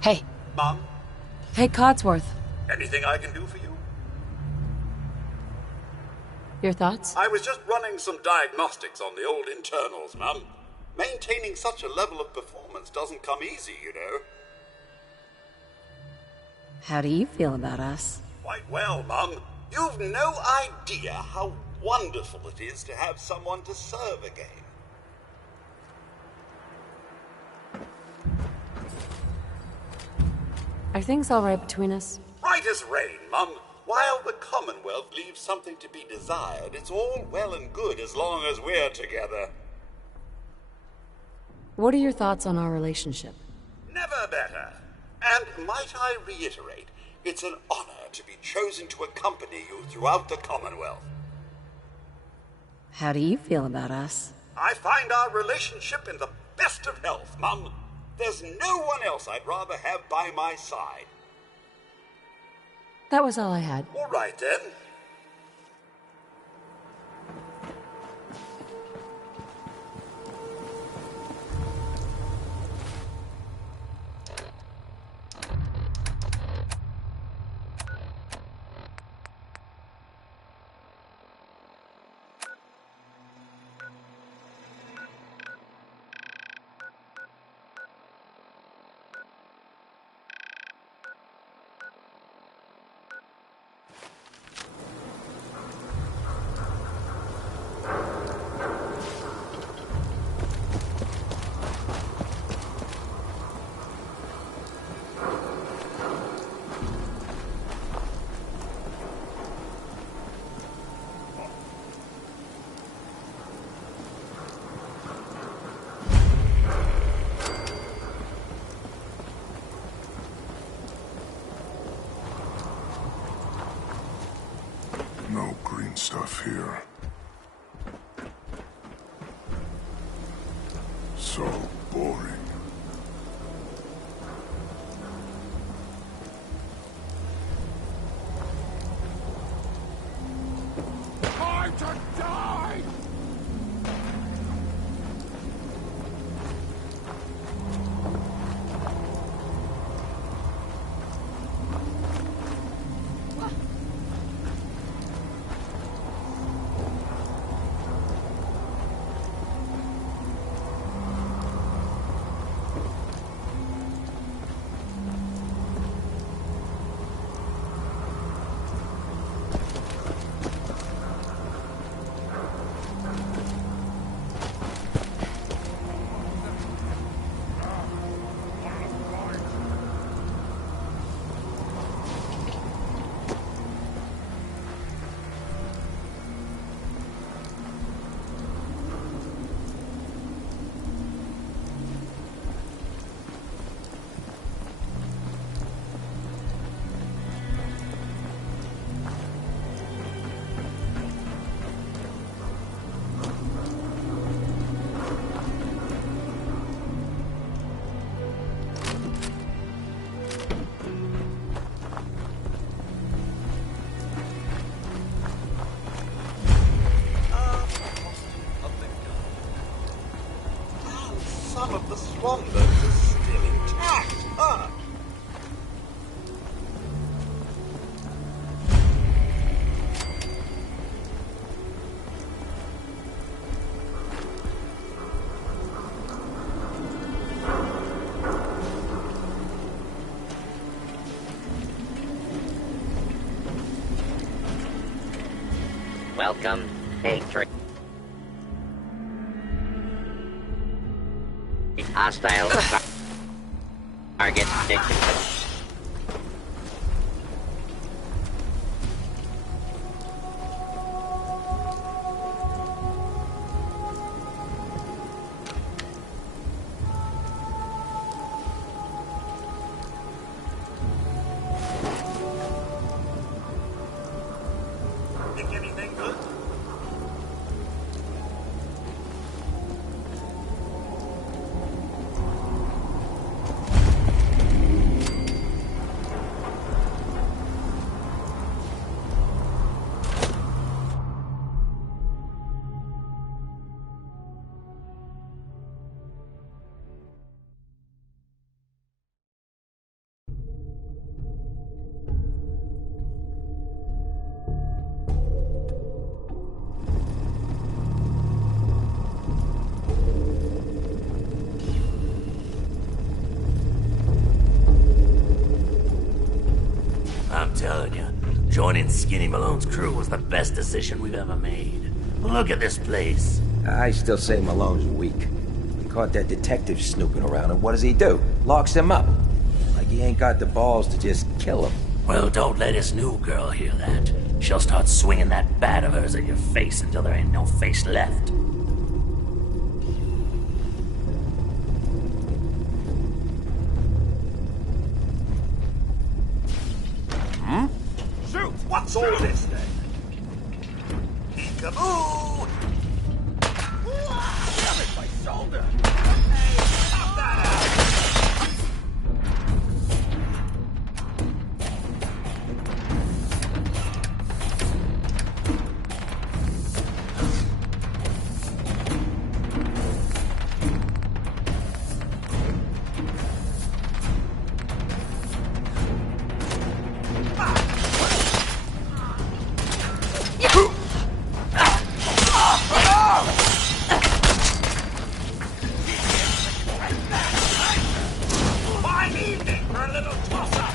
Hey. Mom? Hey, Codsworth. Anything I can do for you? Your thoughts? I was just running some diagnostics on the old internals, Mum. Maintaining such a level of performance doesn't come easy, you know. How do you feel about us? Quite well, Mum. You've no idea how wonderful it is to have someone to serve again. Are things all right between us? Right as rain, Mum. While the Commonwealth leaves something to be desired, it's all well and good as long as we're together. What are your thoughts on our relationship? Never better. And might I reiterate, it's an honor to be chosen to accompany you throughout the Commonwealth. How do you feel about us? I find our relationship in the best of health, Mum. There's no one else I'd rather have by my side. That was all I had. All right, then. No green stuff here. So boring. Time to die! Welcome, hatred. Hostile target detected. Think anything good? I'm telling you, joining Skinny Malone's crew was the best decision we've ever made. Look at this place. I still say Malone's weak. We caught that detective snooping around, and what does he do? Locks him up. Like he ain't got the balls to just kill him. Well, don't let his new girl hear that. She'll start swinging that bat of hers at your face until there ain't no face left. Shoot! What's all this then? Peekaboo! Damn it, my shoulder! Hey, stop that out! Fine evening for a little toss-up!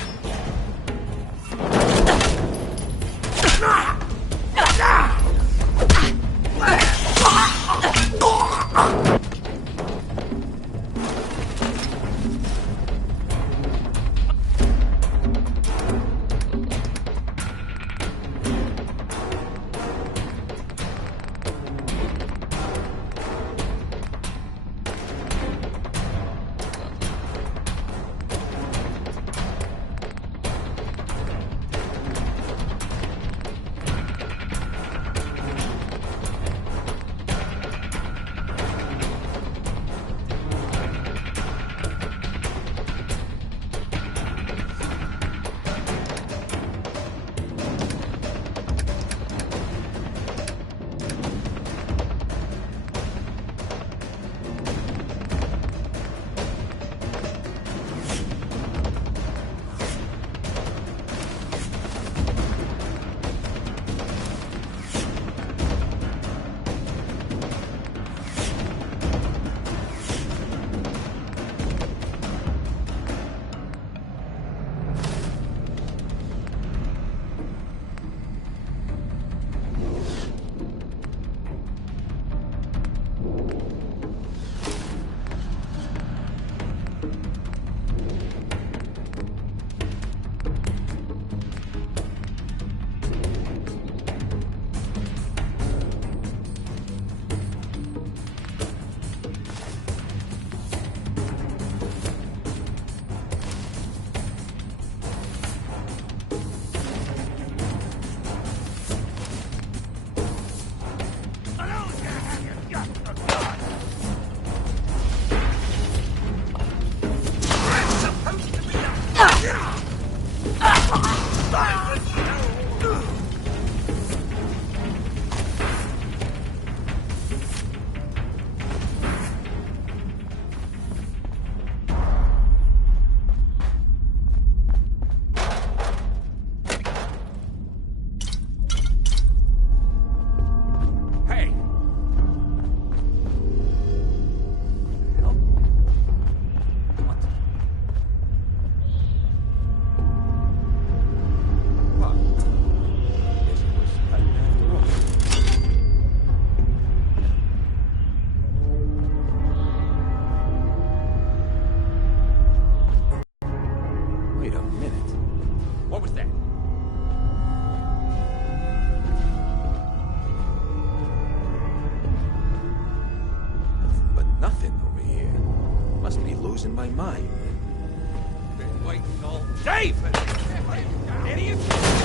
in mind. Been waiting all day for this. Idiot!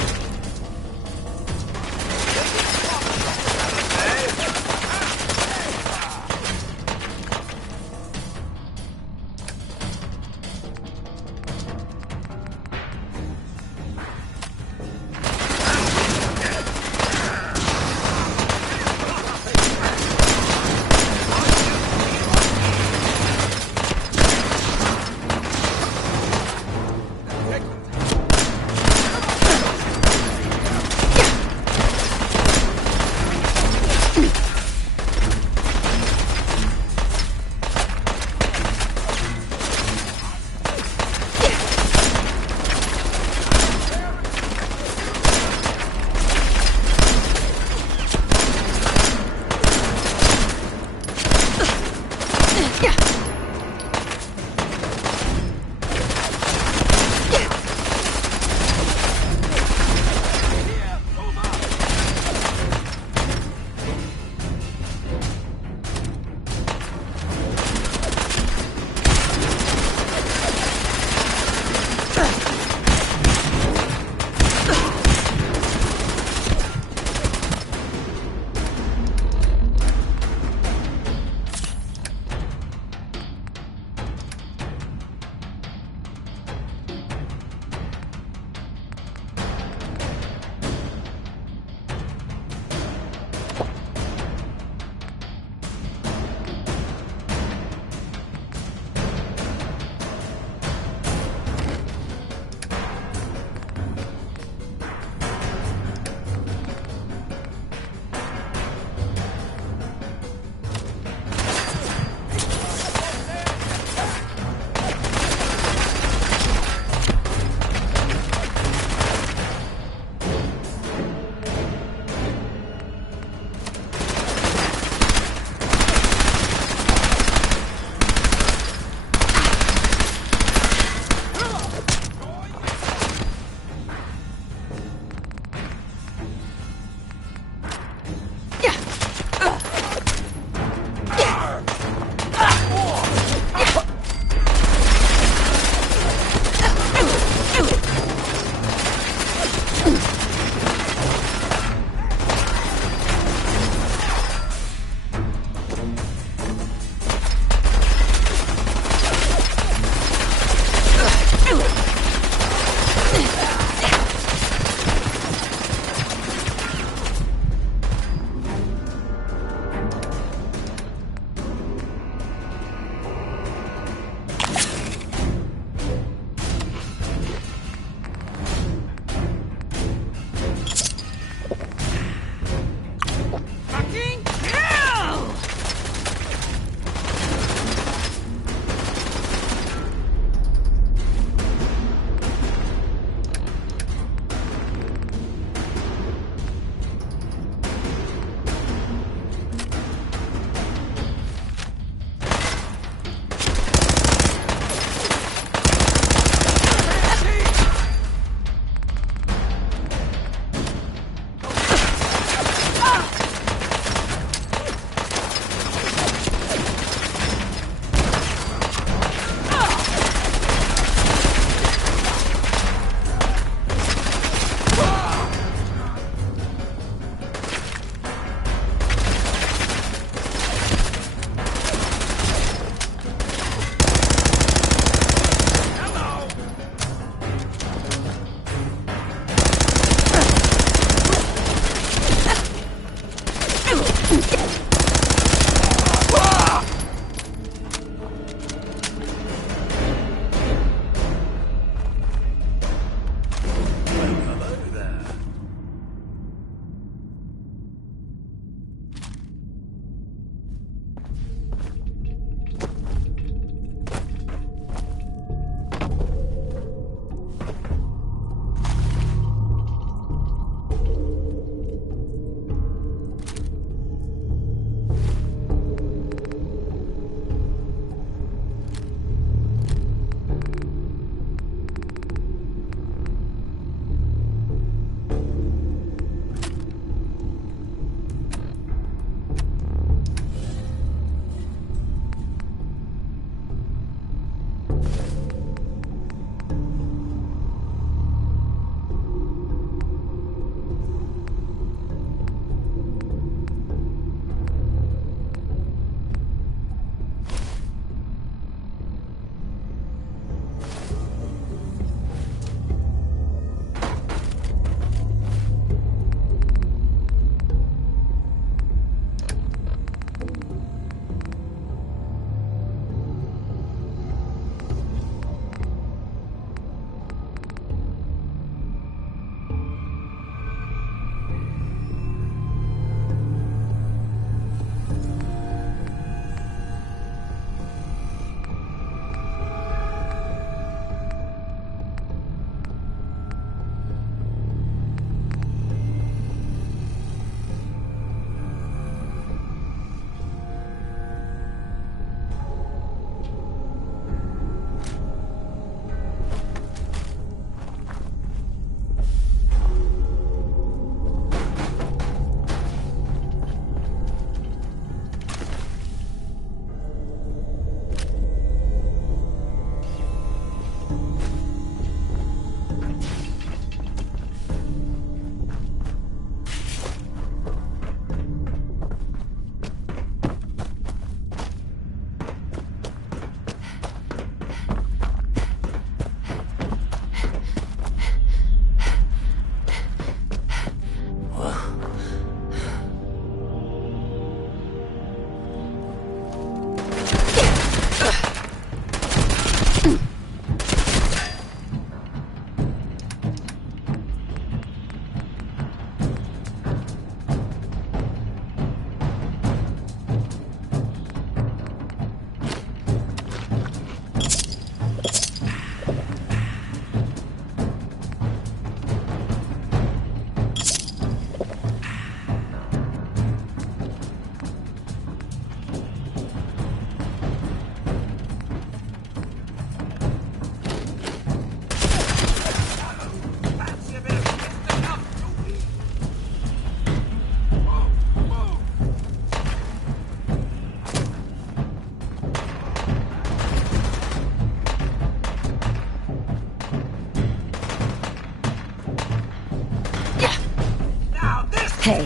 Hey,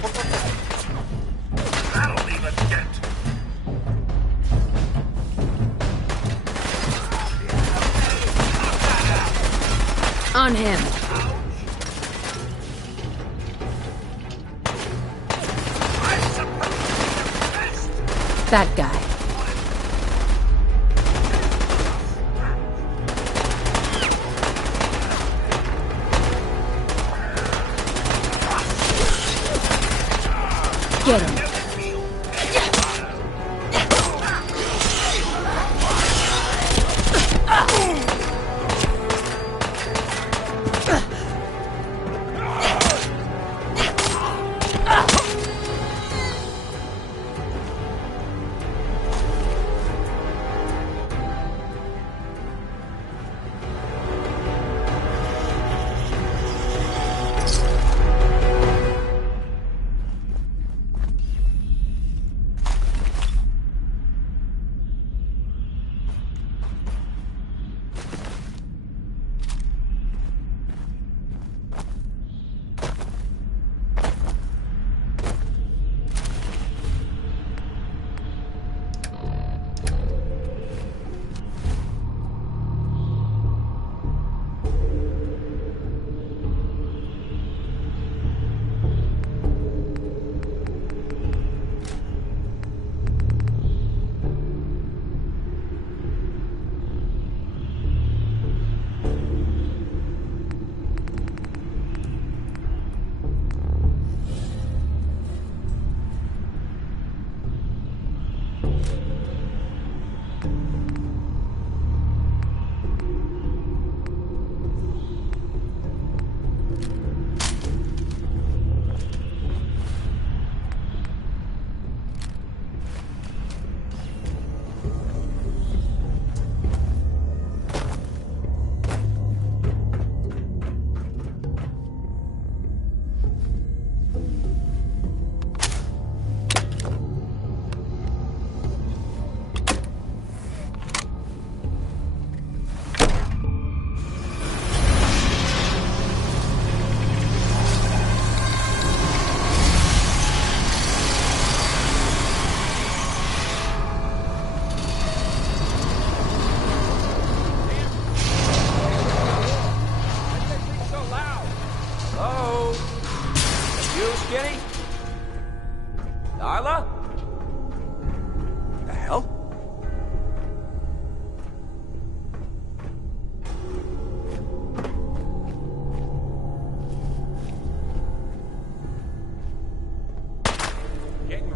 That'll leave a dent. on him. That guy. Get him.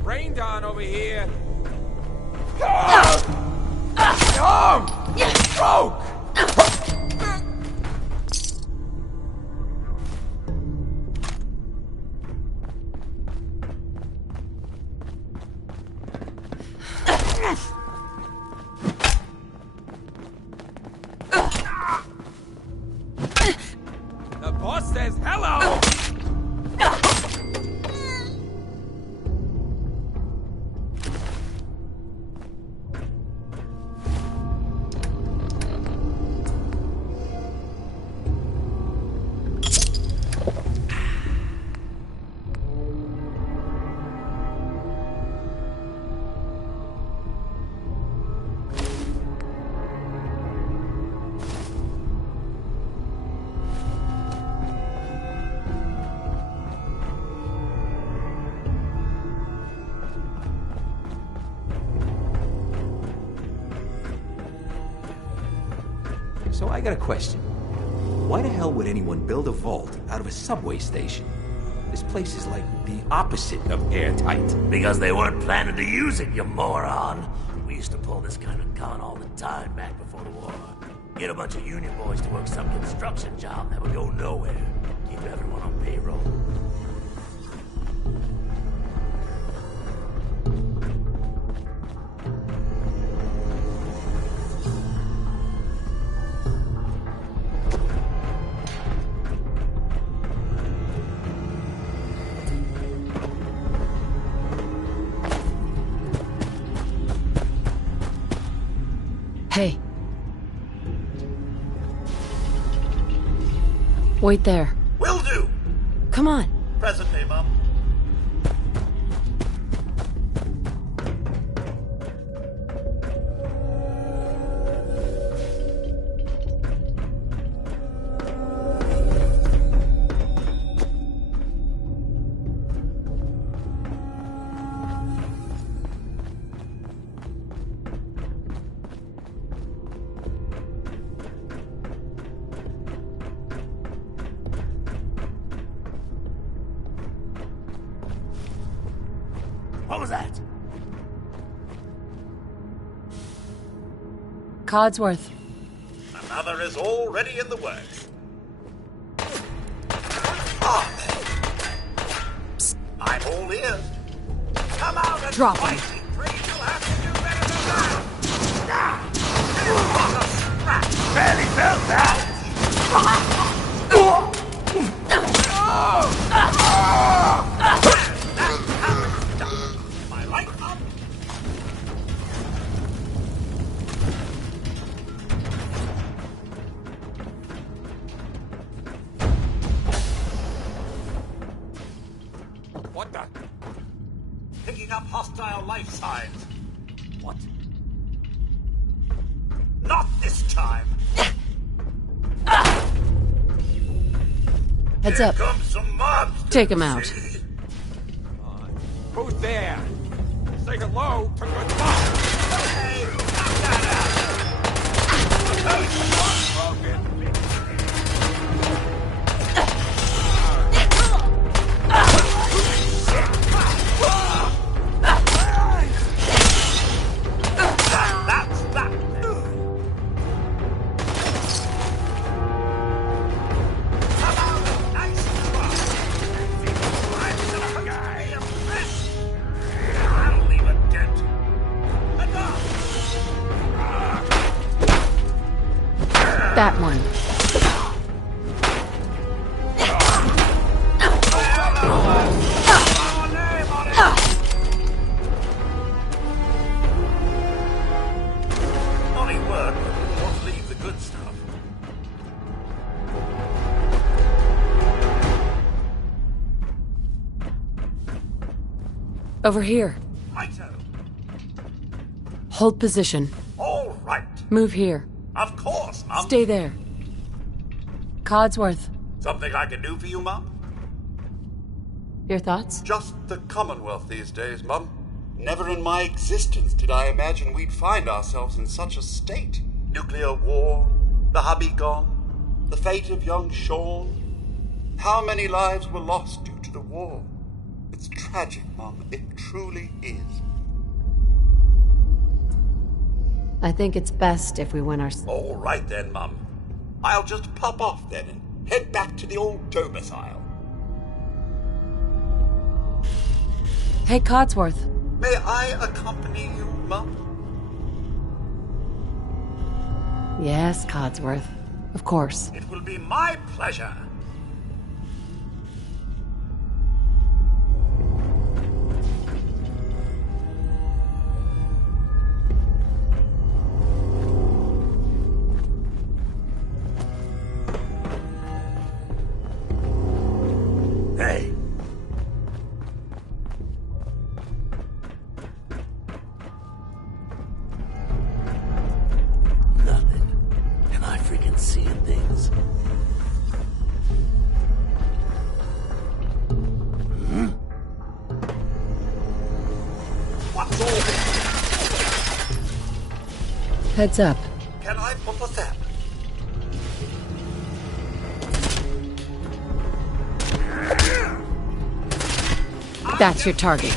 Rained on over here. Broke! The boss says hello. So I got a question. Why the hell would anyone build a vault out of a subway station? This place is like the opposite of airtight. Because they weren't planning to use it, you moron. We used to pull this kind of con all the time back before the war. Get a bunch of union boys to work some construction job that would go nowhere. Keep everyone on payroll. Hey. Wait there. Will do. Come on. Present day, Mum. What was that? Codsworth. Another is already in the works. I'm all ears. Come out and Drop fight him. me, Creed. You'll have to do better than that. Barely felt that! My light up. What the? Picking up hostile life signs. What? Not this time. Heads Here up. comes some mobs. Take him out. See? Who's there? Say hello to good luck. Hey, knock that That's that. Come on, nice try. I'm some guy impressed. That'll leave a dent. Enough. That one. Our name on it. Naughty work, but we won't leave the good stuff. Over here. Righto. Hold position. All right. Move here. Of course, Mum. Stay there. Codsworth. Something I can do for you, Mum? Your thoughts? Just the Commonwealth these days, Mum. Never in my existence did I imagine we'd find ourselves in such a state. Nuclear war, the hubby gone, the fate of young Sean. How many lives were lost due to the war? It's tragic, Mum. It truly is. I think it's best if we win our... All right then, Mum. I'll just pop off then and head back to the old domicile. Hey, Codsworth. May I accompany you, Mum? Yes, Codsworth. Of course. It will be my pleasure. Hey, nothing. Am I freaking seeing things? What's all this? Heads up. Can I put a zap? That's your target.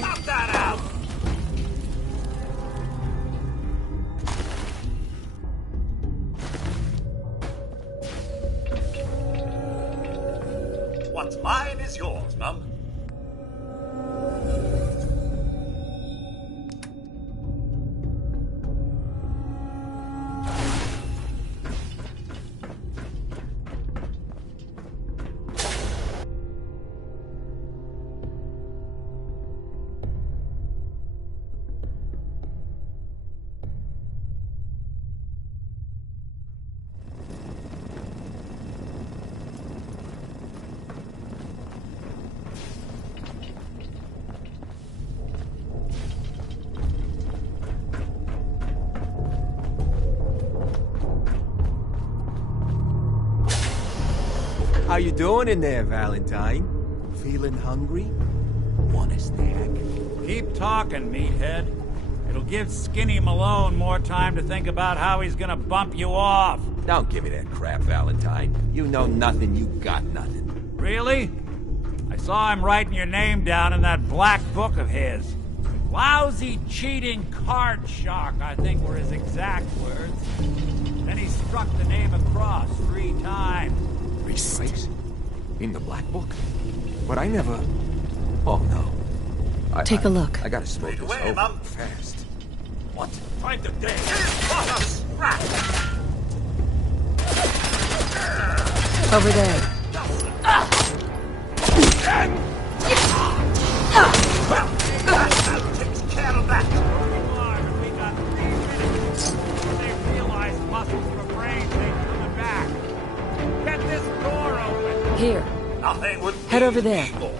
Knock that out! What's mine is yours, Mum. How you doing in there, Valentine? Feeling hungry? Want a snack? Keep talking, meathead. It'll give Skinny Malone more time to think about how he's gonna bump you off. Don't give me that crap, Valentine. You know nothing, you got nothing. Really? I saw him writing your name down in that black book of his. Lousy, cheating card shark, I think were his exact words. Then he struck the name across 3 times. 3 strikes? In the black book? But I never... Oh, no. Take a look. I gotta smoke this away, over Mum. fast. What? Time to dance. Over there. Takes care of that. We got 3 minutes. When they realize muscles for brains ain't coming back. Get this door open. Here. Nothing would Head be over there. legal.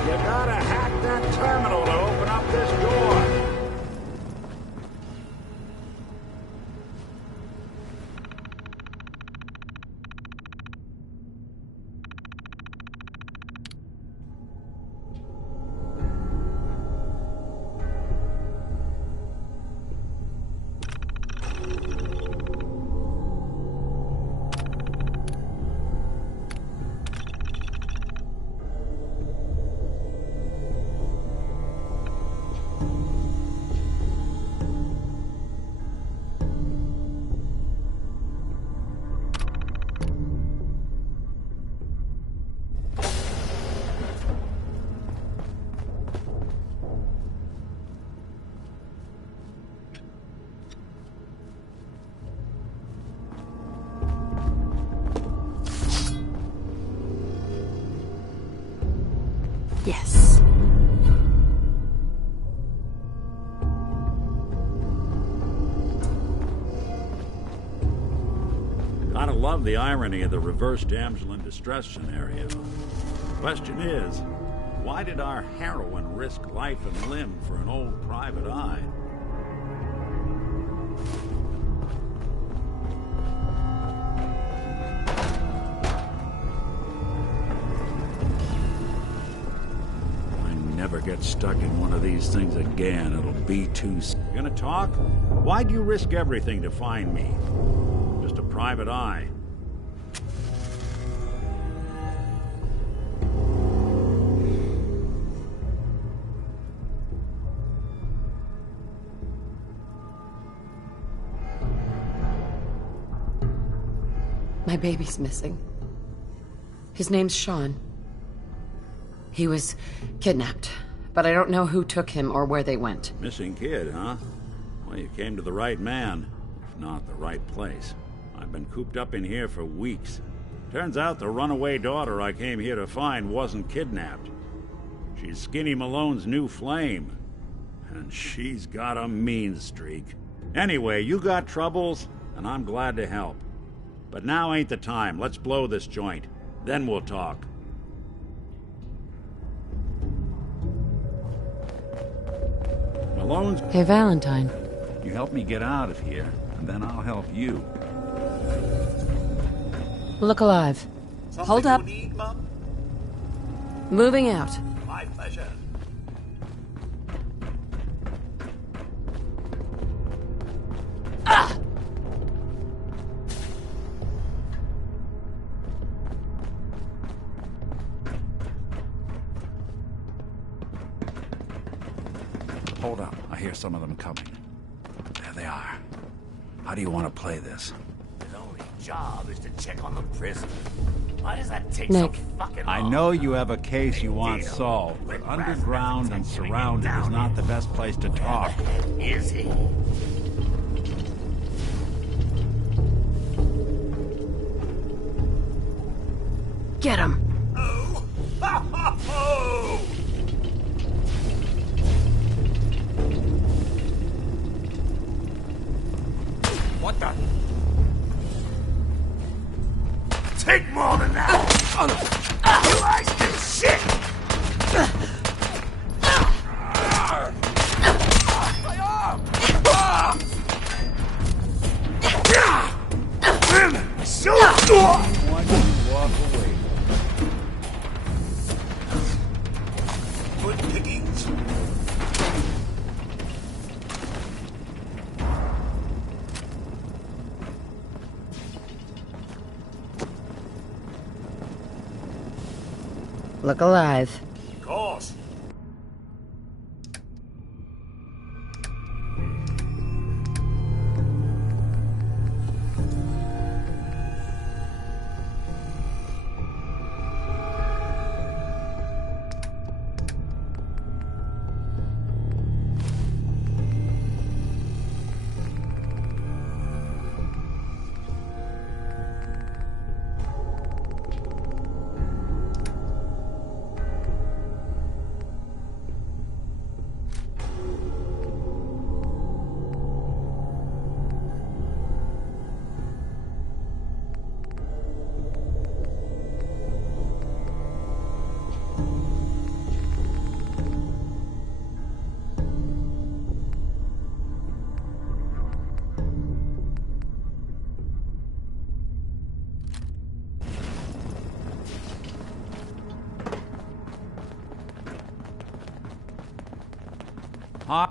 You gotta hack that terminal to open up this door. Yes. Gotta love the irony of the reverse damsel in distress scenario. Question is, why did our heroine risk life and limb for an old private eye? Never get stuck in one of these things again. It'll be too... You gonna talk? Why'd you risk everything to find me? Just a private eye. My baby's missing. His name's Sean. He was kidnapped, but I don't know who took him or where they went. Missing kid, huh? Well, you came to the right man, if not the right place. I've been cooped up in here for weeks. Turns out the runaway daughter I came here to find wasn't kidnapped. She's Skinny Malone's new flame. And she's got a mean streak. Anyway, you got troubles, and I'm glad to help. But now ain't the time. Let's blow this joint. Then we'll talk. Malone's... Hey, Valentine. You help me get out of here, and then I'll help you. Look alive. Something Hold up. you need, Mum? Moving out. My pleasure. Hold up. I hear some of them coming. There they are. How do you want to play this? His only job is to check on the prisoner. Why does that take Nick. so fucking long? I know you have a case you want Deal. solved, but Rick underground and Rasmussen's surrounded is down not here. the best place to talk. Is he? Get him. Oh! Ha ha ho! What the? Take more than that! You ice shit! My arm! Shoot! Why don't you walk away? Look alive. Of course.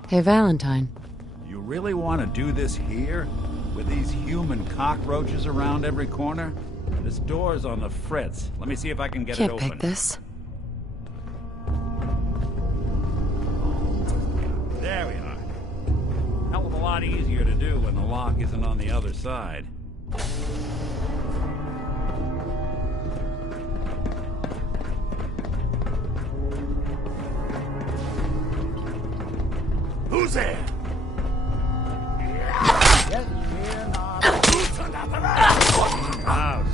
Hey, Valentine. You really want to do this here? With these human cockroaches around every corner? This door's on the fritz. Let me see if I can get it Can't open. pick this. There we are. Hell of a lot easier to do when the lock isn't on the other side. Who's there? Yes, we're not Who turned out the light? house.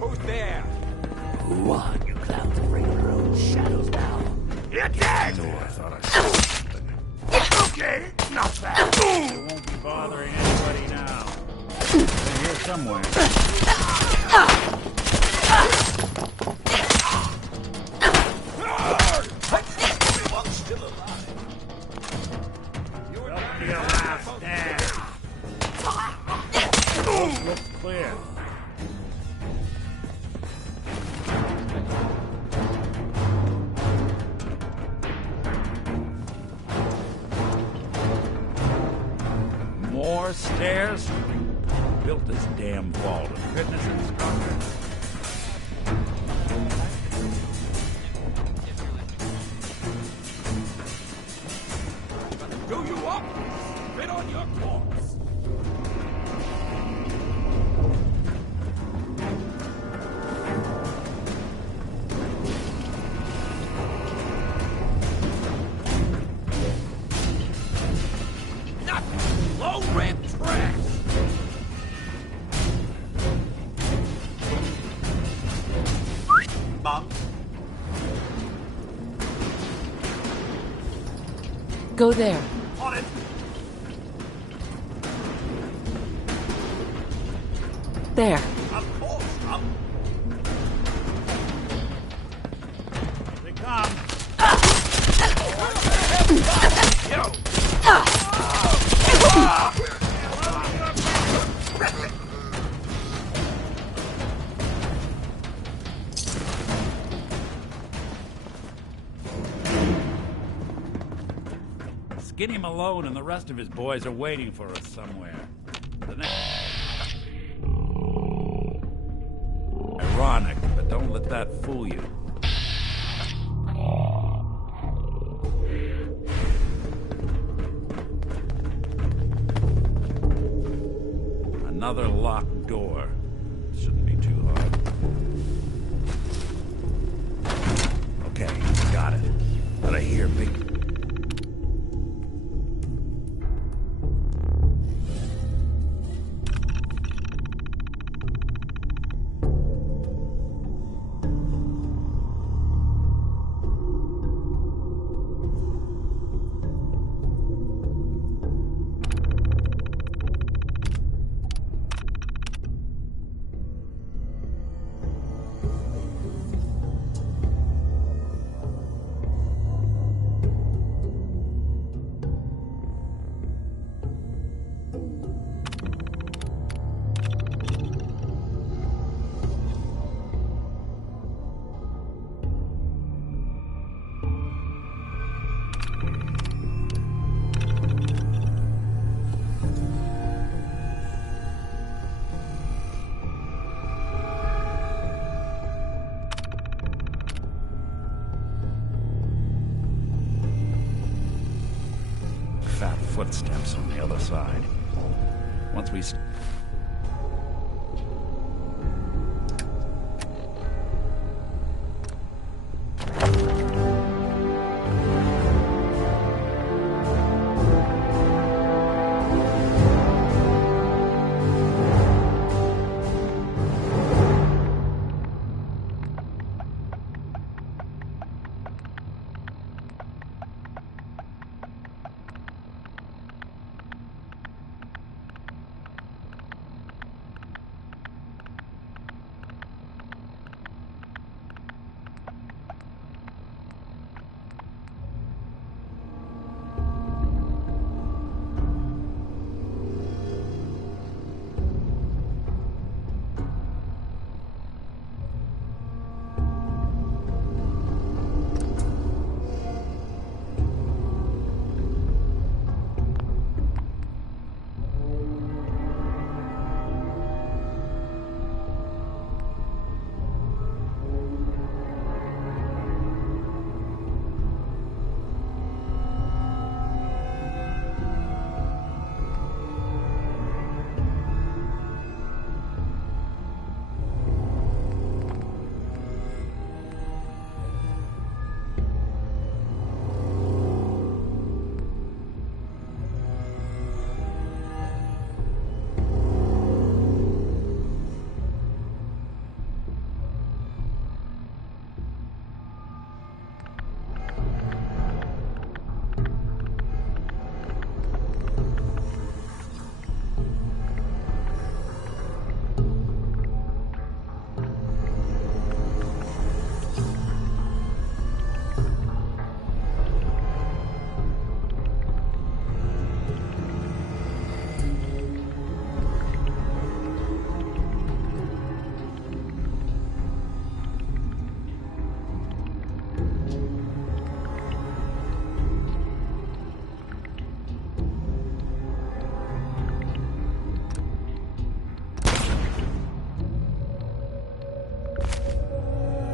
Who's there? Who are you clowns afraid of your own shadows now? You're dead! Okay, not bad. You won't be bothering anybody now. They're here somewhere. Everyone's still alive. Up to your last stand. Looks clear. More stairs? Built this damn vault. A fitness instructor? Do you up? Spit on your corpse. Nothing. Low rent trash. Mom? Go there. On it. There. Of course, Mom. They come. Skinny Malone and the rest of his boys are waiting for us somewhere. The next... Ironic, but don't let that fool you. Another locked door. Shouldn't be too hard. Okay, got it. But I hear big... footsteps on the other side. Once we...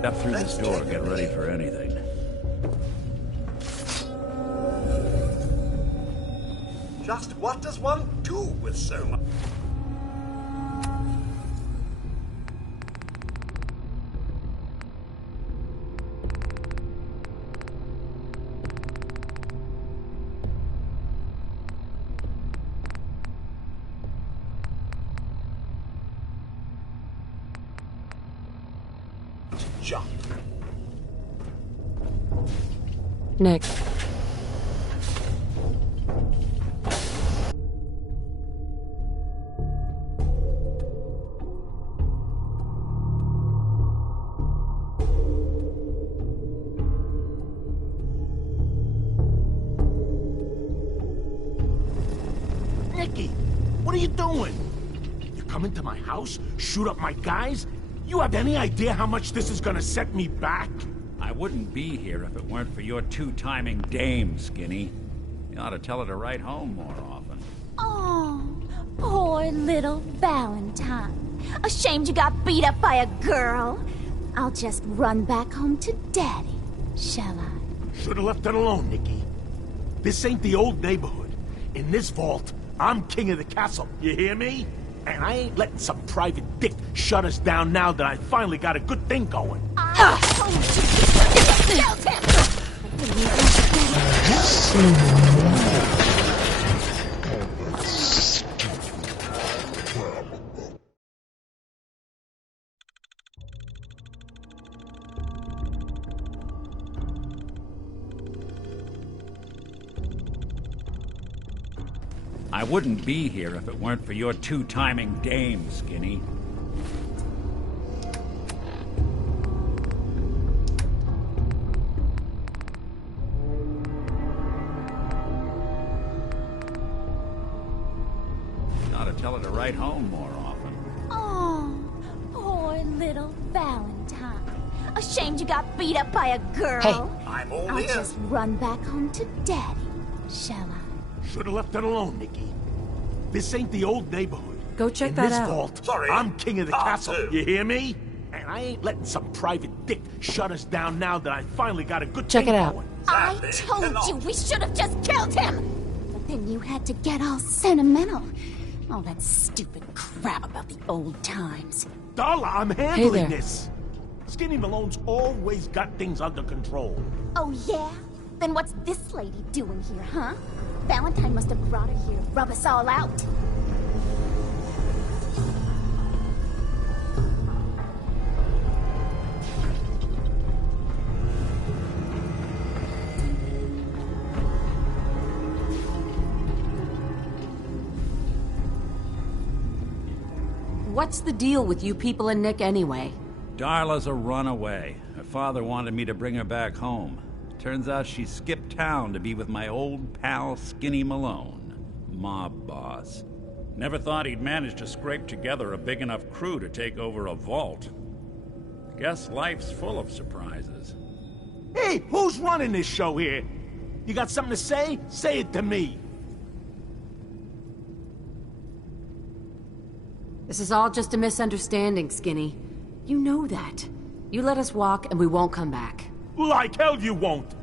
Step through this door, get ready for anything. Just what does one do with so much? Jump. Nick. Nicky, what are you doing? You come into my house, shoot up my guys? You have any idea how much this is gonna set me back? I wouldn't be here if it weren't for your two-timing dame, Skinny. You ought to tell her to write home more often. Oh, poor little Valentine. Ashamed you got beat up by a girl? I'll just run back home to Daddy, shall I? Should've left it alone, Nicky. This ain't the old neighborhood. In this vault, I'm king of the castle, you hear me? And I ain't letting some private dick shut us down now that I finally got a good thing going. I told you to kill him! I wouldn't be here if it weren't for your two-timing dame, Skinny. You ought to tell her to write home more often. Oh, poor little Valentine. Ashamed you got beat up by a girl? Hey. I'm all I'll ears. just run back home to Daddy, shall I? Should've left it alone, Nicky. This ain't the old neighborhood. Go check In that this out. vault, Sorry. I'm king of the Part castle, two. you hear me? And I ain't letting some private dick shut us down now that I finally got a good Check thing it out. going. I Sadly, told cannot. you we should have just killed him! Then you had to get all sentimental. All that stupid crap about the old times. Darla, I'm handling there. this. Skinny Malone's always got things under control. Oh, yeah? Then what's this lady doing here, huh? Valentine must have brought her here to rub us all out. What's the deal with you people and Nick anyway? Darla's a runaway. Her father wanted me to bring her back home. Turns out she skipped town to be with my old pal Skinny Malone, mob boss. Never thought he'd manage to scrape together a big enough crew to take over a vault. Guess life's full of surprises. Hey, who's running this show here? You got something to say? Say it to me. This is all just a misunderstanding, Skinny. You know that. You let us walk and we won't come back. Like hell you won't!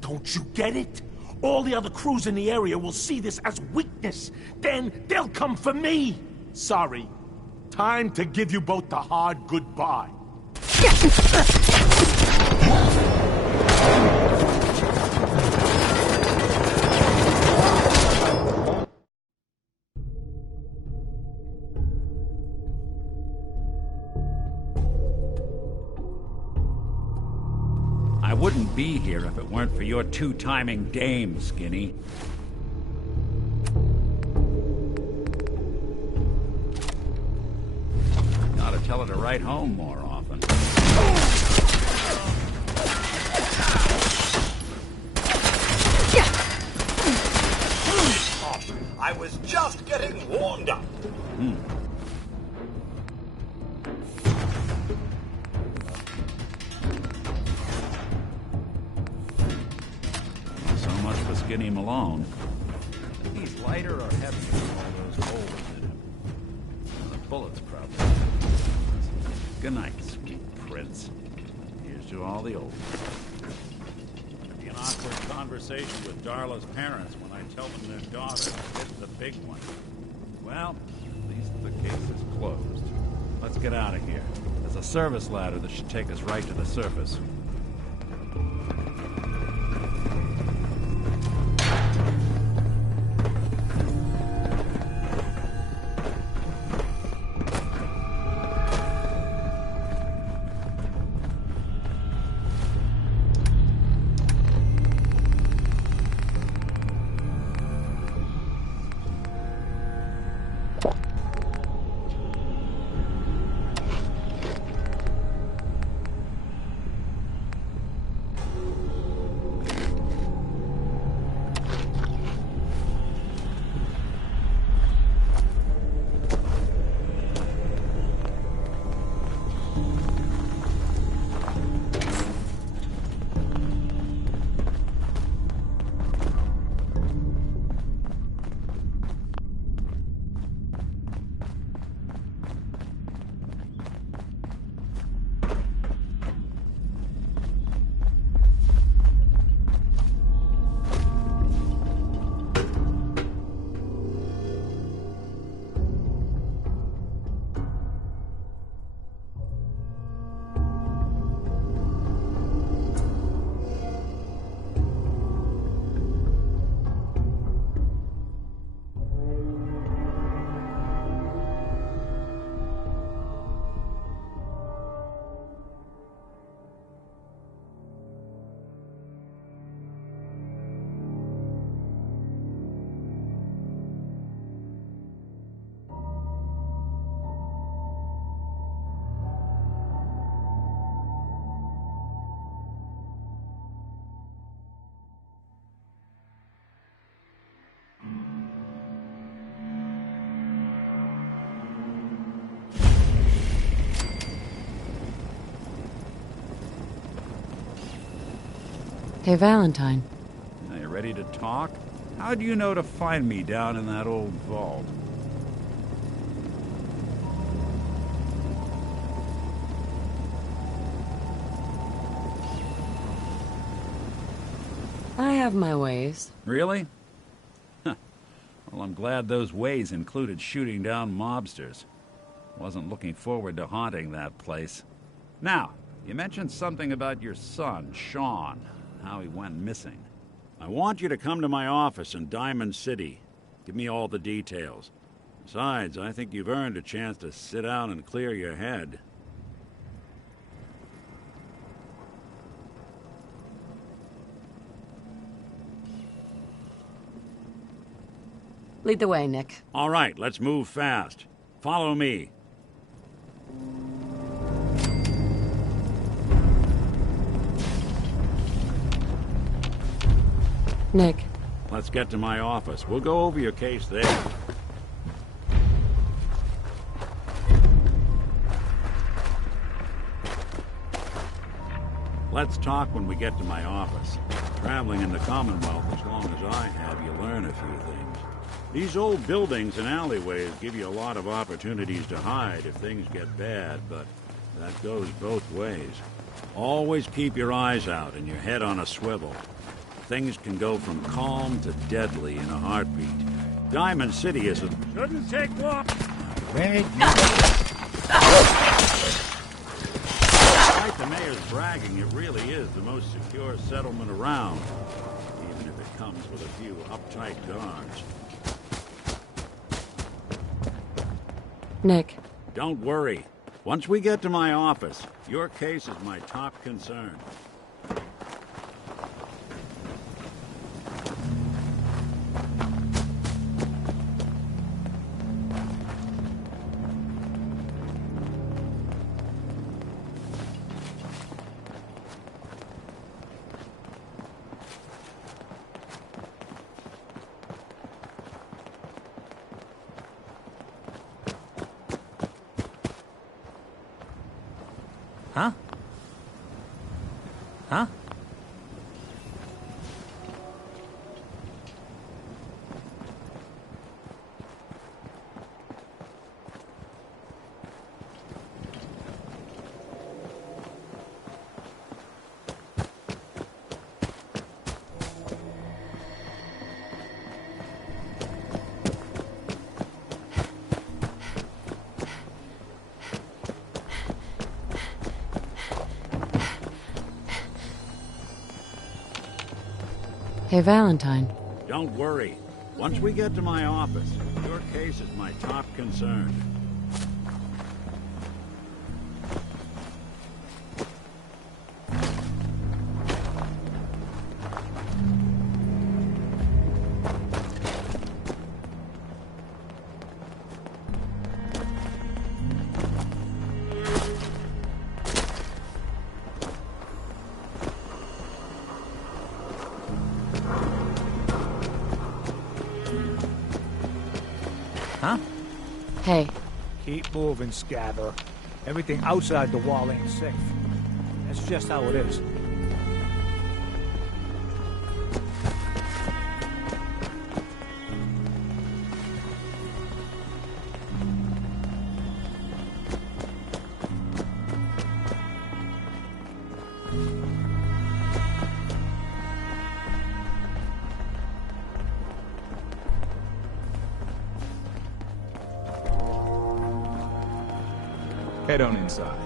Don't you get it? All the other crews in the area will see this as weakness. Then they'll come for me! Sorry. Time to give you both the hard goodbye. I wouldn't be here if it weren't for your two-timing dame, Skinny. Gotta tell her to write home more often. I was just getting warmed up. So much for Skinny Malone. Think he's lighter or heavier than all those holes in him? The bullets, probably. Good night, sweet prince. Here's to all the old. It'll be an awkward conversation with Darla's parents when I tell them their daughter hit the big one. Well, at least the case is closed. Let's get out of here. There's a service ladder that should take us right to the surface. Hey, Valentine. Are you ready to talk? How do you know to find me down in that old vault? I have my ways. Really? Huh. Well, I'm glad those ways included shooting down mobsters. Wasn't looking forward to haunting that place. Now, you mentioned something about your son, Sean, how he went missing. I want you to come to my office in Diamond City. Give me all the details. Besides, I think you've earned a chance to sit down and clear your head. Lead the way, Nick. All right, let's move fast. Follow me. Nick. Let's get to my office. We'll go over your case there. Let's talk when we get to my office. Traveling in the Commonwealth as long as I have, you learn a few things. These old buildings and alleyways give you a lot of opportunities to hide if things get bad, but that goes both ways. Always keep your eyes out and your head on a swivel. Things can go from calm to deadly in a heartbeat. Diamond City isn't... Shouldn't take long. Despite the mayor's bragging, it really is the most secure settlement around, even if it comes with a few uptight guards. Nick. Don't worry. Once we get to my office, your case is my top concern. Huh? Huh? Hey, Valentine. Don't worry. Once we get to my office, your case is my top concern. Huh? Hey. Keep moving, Scabber. Everything outside the wall ain't safe. That's just how it is. Head on inside.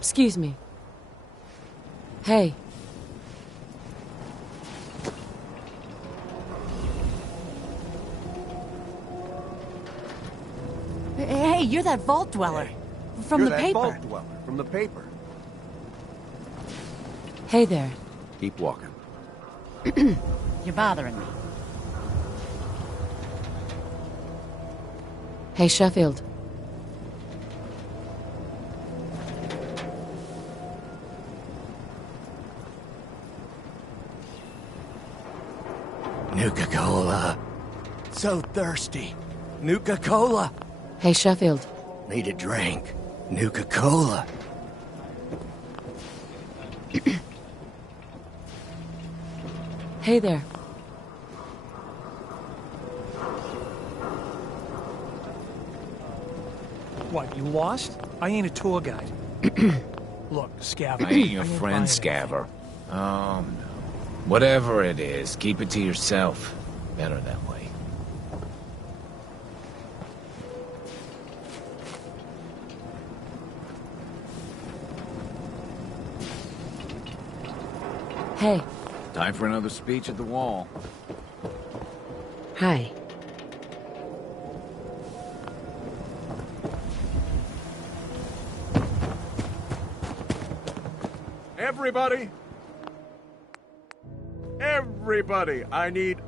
Excuse me. Hey. Hey, you're that vault dweller. From You're the that paper. vault dweller from the paper. Hey there. Keep walking. You're bothering me. Hey, Sheffield. Nuka-Cola. So thirsty. Nuka-Cola. Hey, Sheffield. Need a drink. Nuka-Cola. Hey there. What, you lost? I ain't a tour guide. Look, Scaver. I ain't your buying friend, anything. Scaver. Oh, no. Whatever it is, keep it to yourself. Better that way. Hey. Time for another speech at the wall. Hi. Everybody! Everybody! I need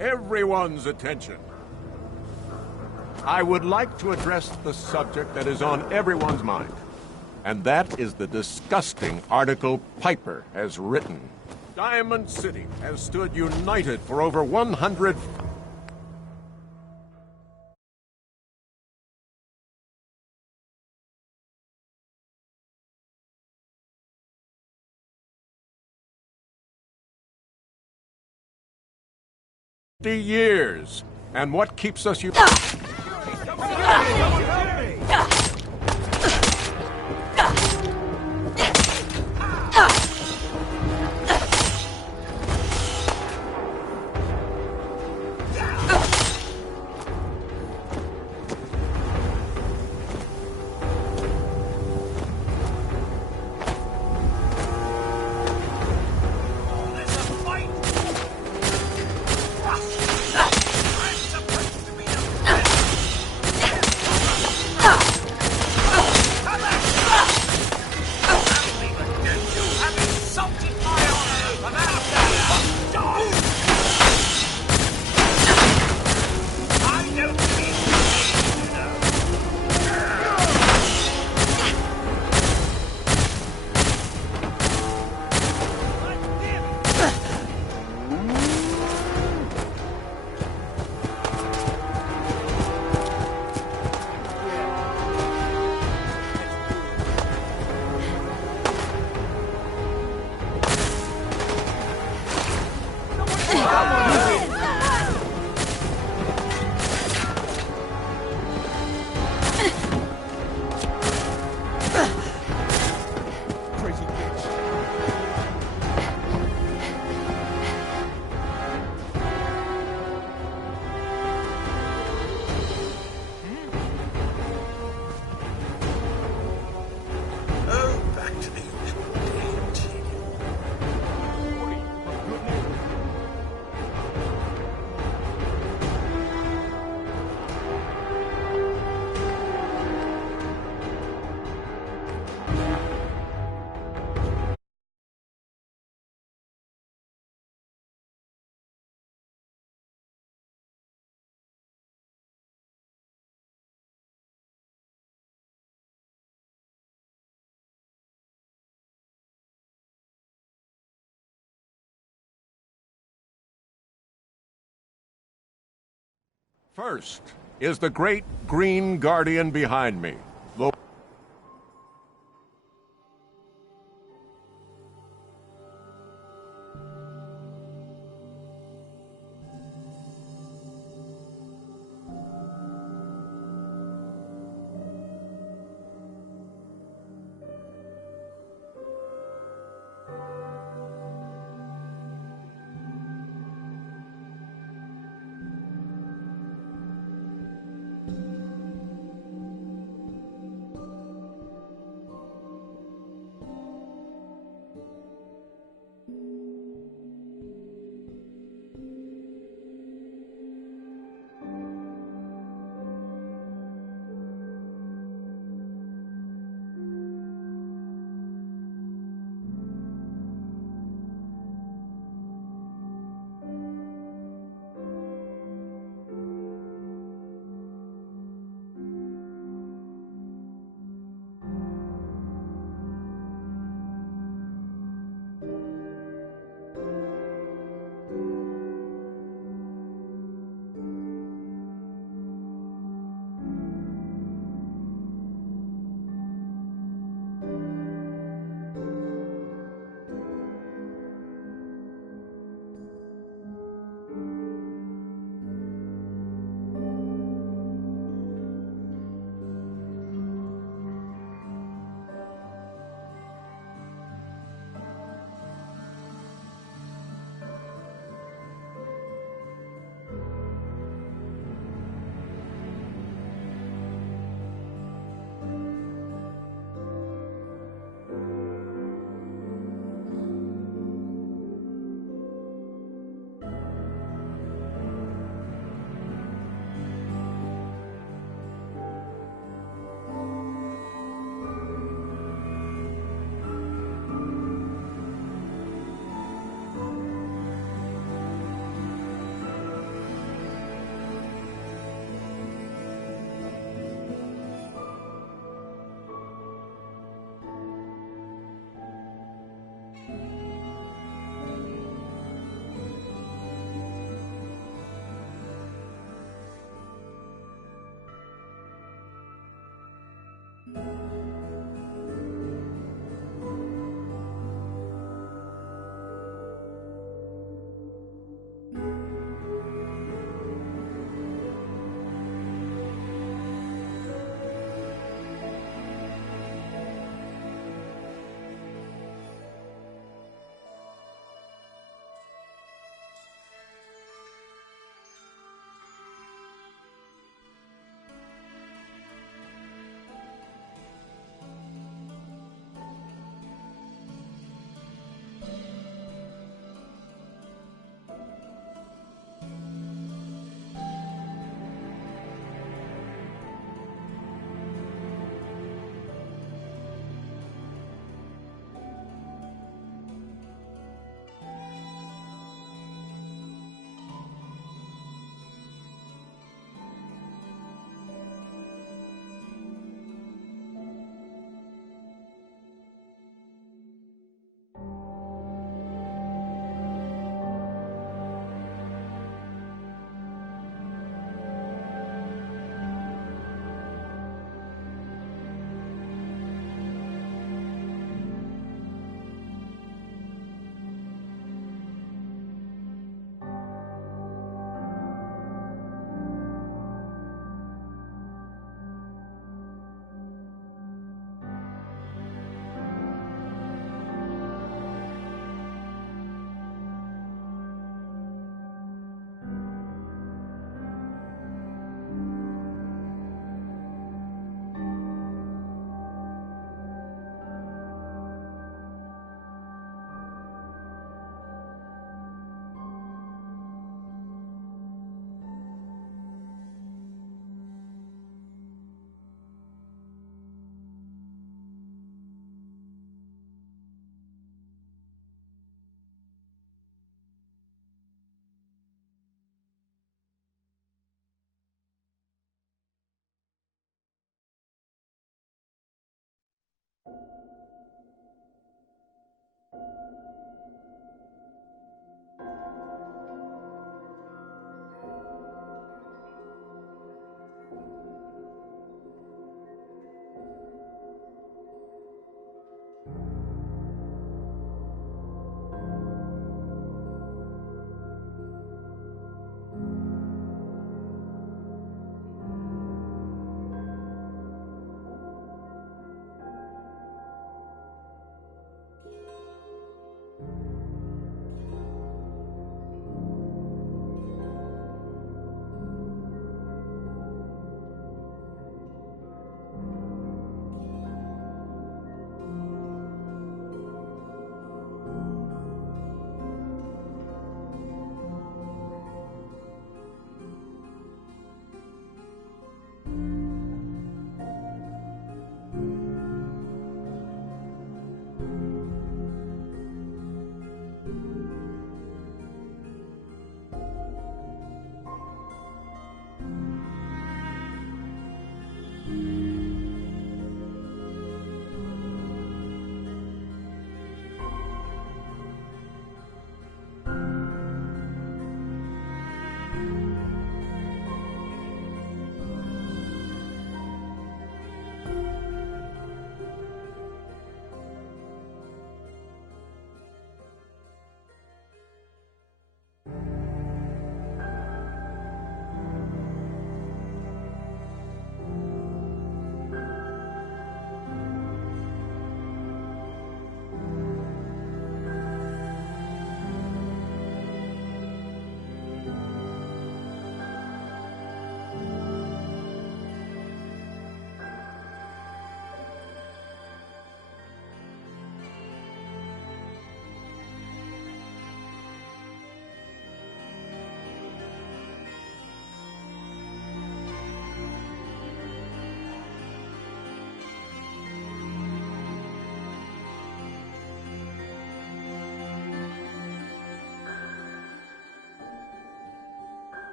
everyone's attention. I would like to address the subject that is on everyone's mind. And that is the disgusting article Piper has written. Diamond City has stood united for over 100... years. And what keeps us... First is the great green guardian behind me.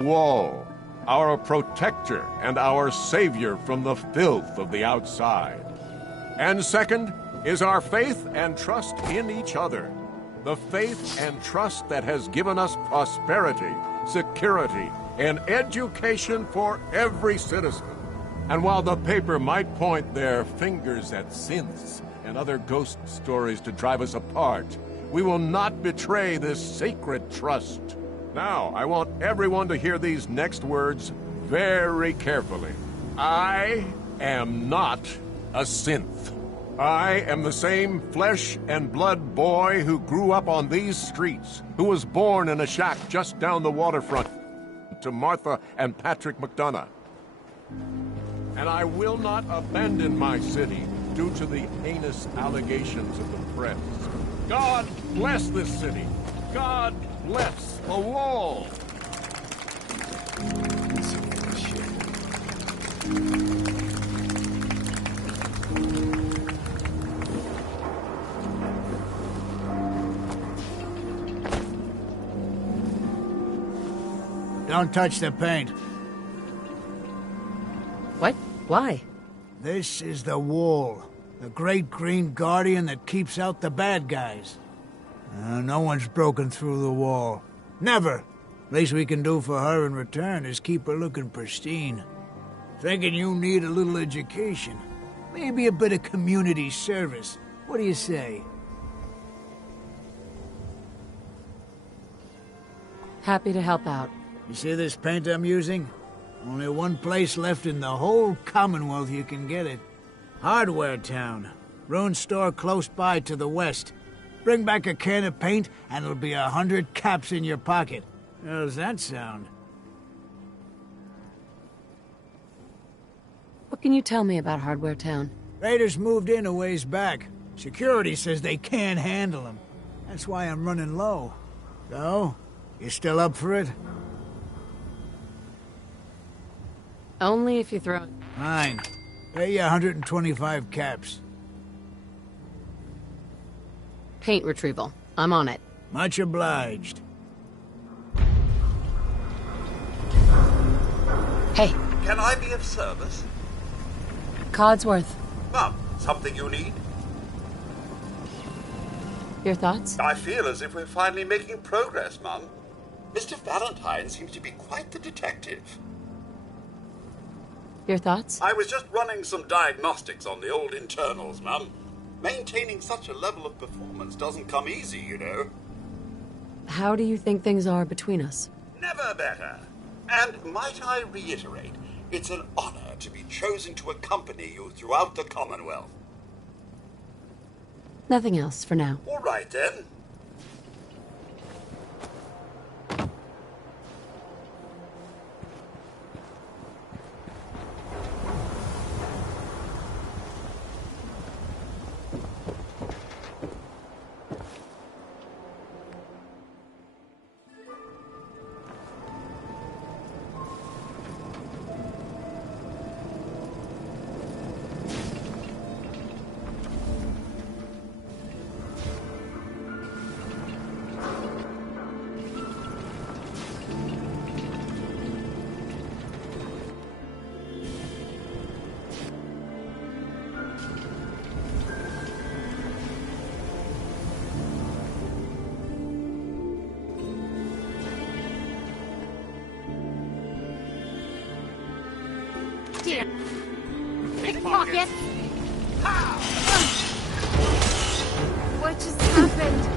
Wall, our protector and our savior from the filth of the outside. And second is our faith and trust in each other. The faith and trust that has given us prosperity, security, and education for every citizen. And while the paper might point their fingers at synths and other ghost stories to drive us apart, we will not betray this sacred trust. Now, I want everyone to hear these next words very carefully. I am not a synth. I am the same flesh and blood boy who grew up on these streets, who was born in a shack just down the waterfront to Martha and Patrick McDonough. And I will not abandon my city due to the heinous allegations of the press. God bless this city. God bless the wall. Don't touch the paint. What? Why? This is the Wall. The great green guardian that keeps out the bad guys. No one's broken through the Wall. Never. Least we can do for her in return is keep her looking pristine. Thinking you need a little education. Maybe a bit of community service. What do you say? Happy to help out. You see this paint I'm using? Only one place left in the whole Commonwealth you can get it. Hardware Town. Ruin store close by to the west. Bring back a can of paint and it'll be 100 caps in your pocket. How's that sound? What can you tell me about Hardware Town? Raiders moved in a ways back. Security says they can't handle them. That's why I'm running low. So, you still up for it? Only if you throw... Fine. Pay you 125 caps. Paint retrieval. I'm on it. Much obliged. Hey. Can I be of service? Codsworth. Mum, something you need? Your thoughts? I feel as if we're finally making progress, Mum. Mr. Valentine seems to be quite the detective. Your thoughts? I was just running some diagnostics on the old internals, Mum. Maintaining such a level of performance doesn't come easy, you know. How do you think things are between us? Never better. And might I reiterate, it's an honor to be chosen to accompany you throughout the Commonwealth. Nothing else for now. All right, then. Dear. Pickpocket! What just happened?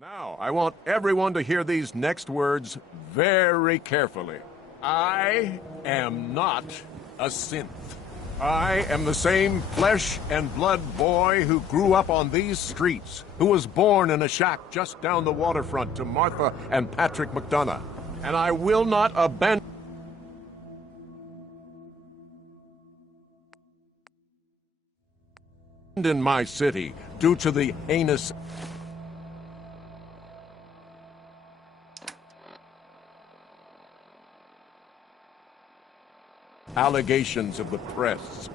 Now, I want everyone to hear these next words very carefully. I am not a synth. I am the same flesh and blood boy who grew up on these streets, who was born in a shack just down the waterfront to Martha and Patrick McDonough. And I will not abandon... in my city due to the heinous allegations of the press.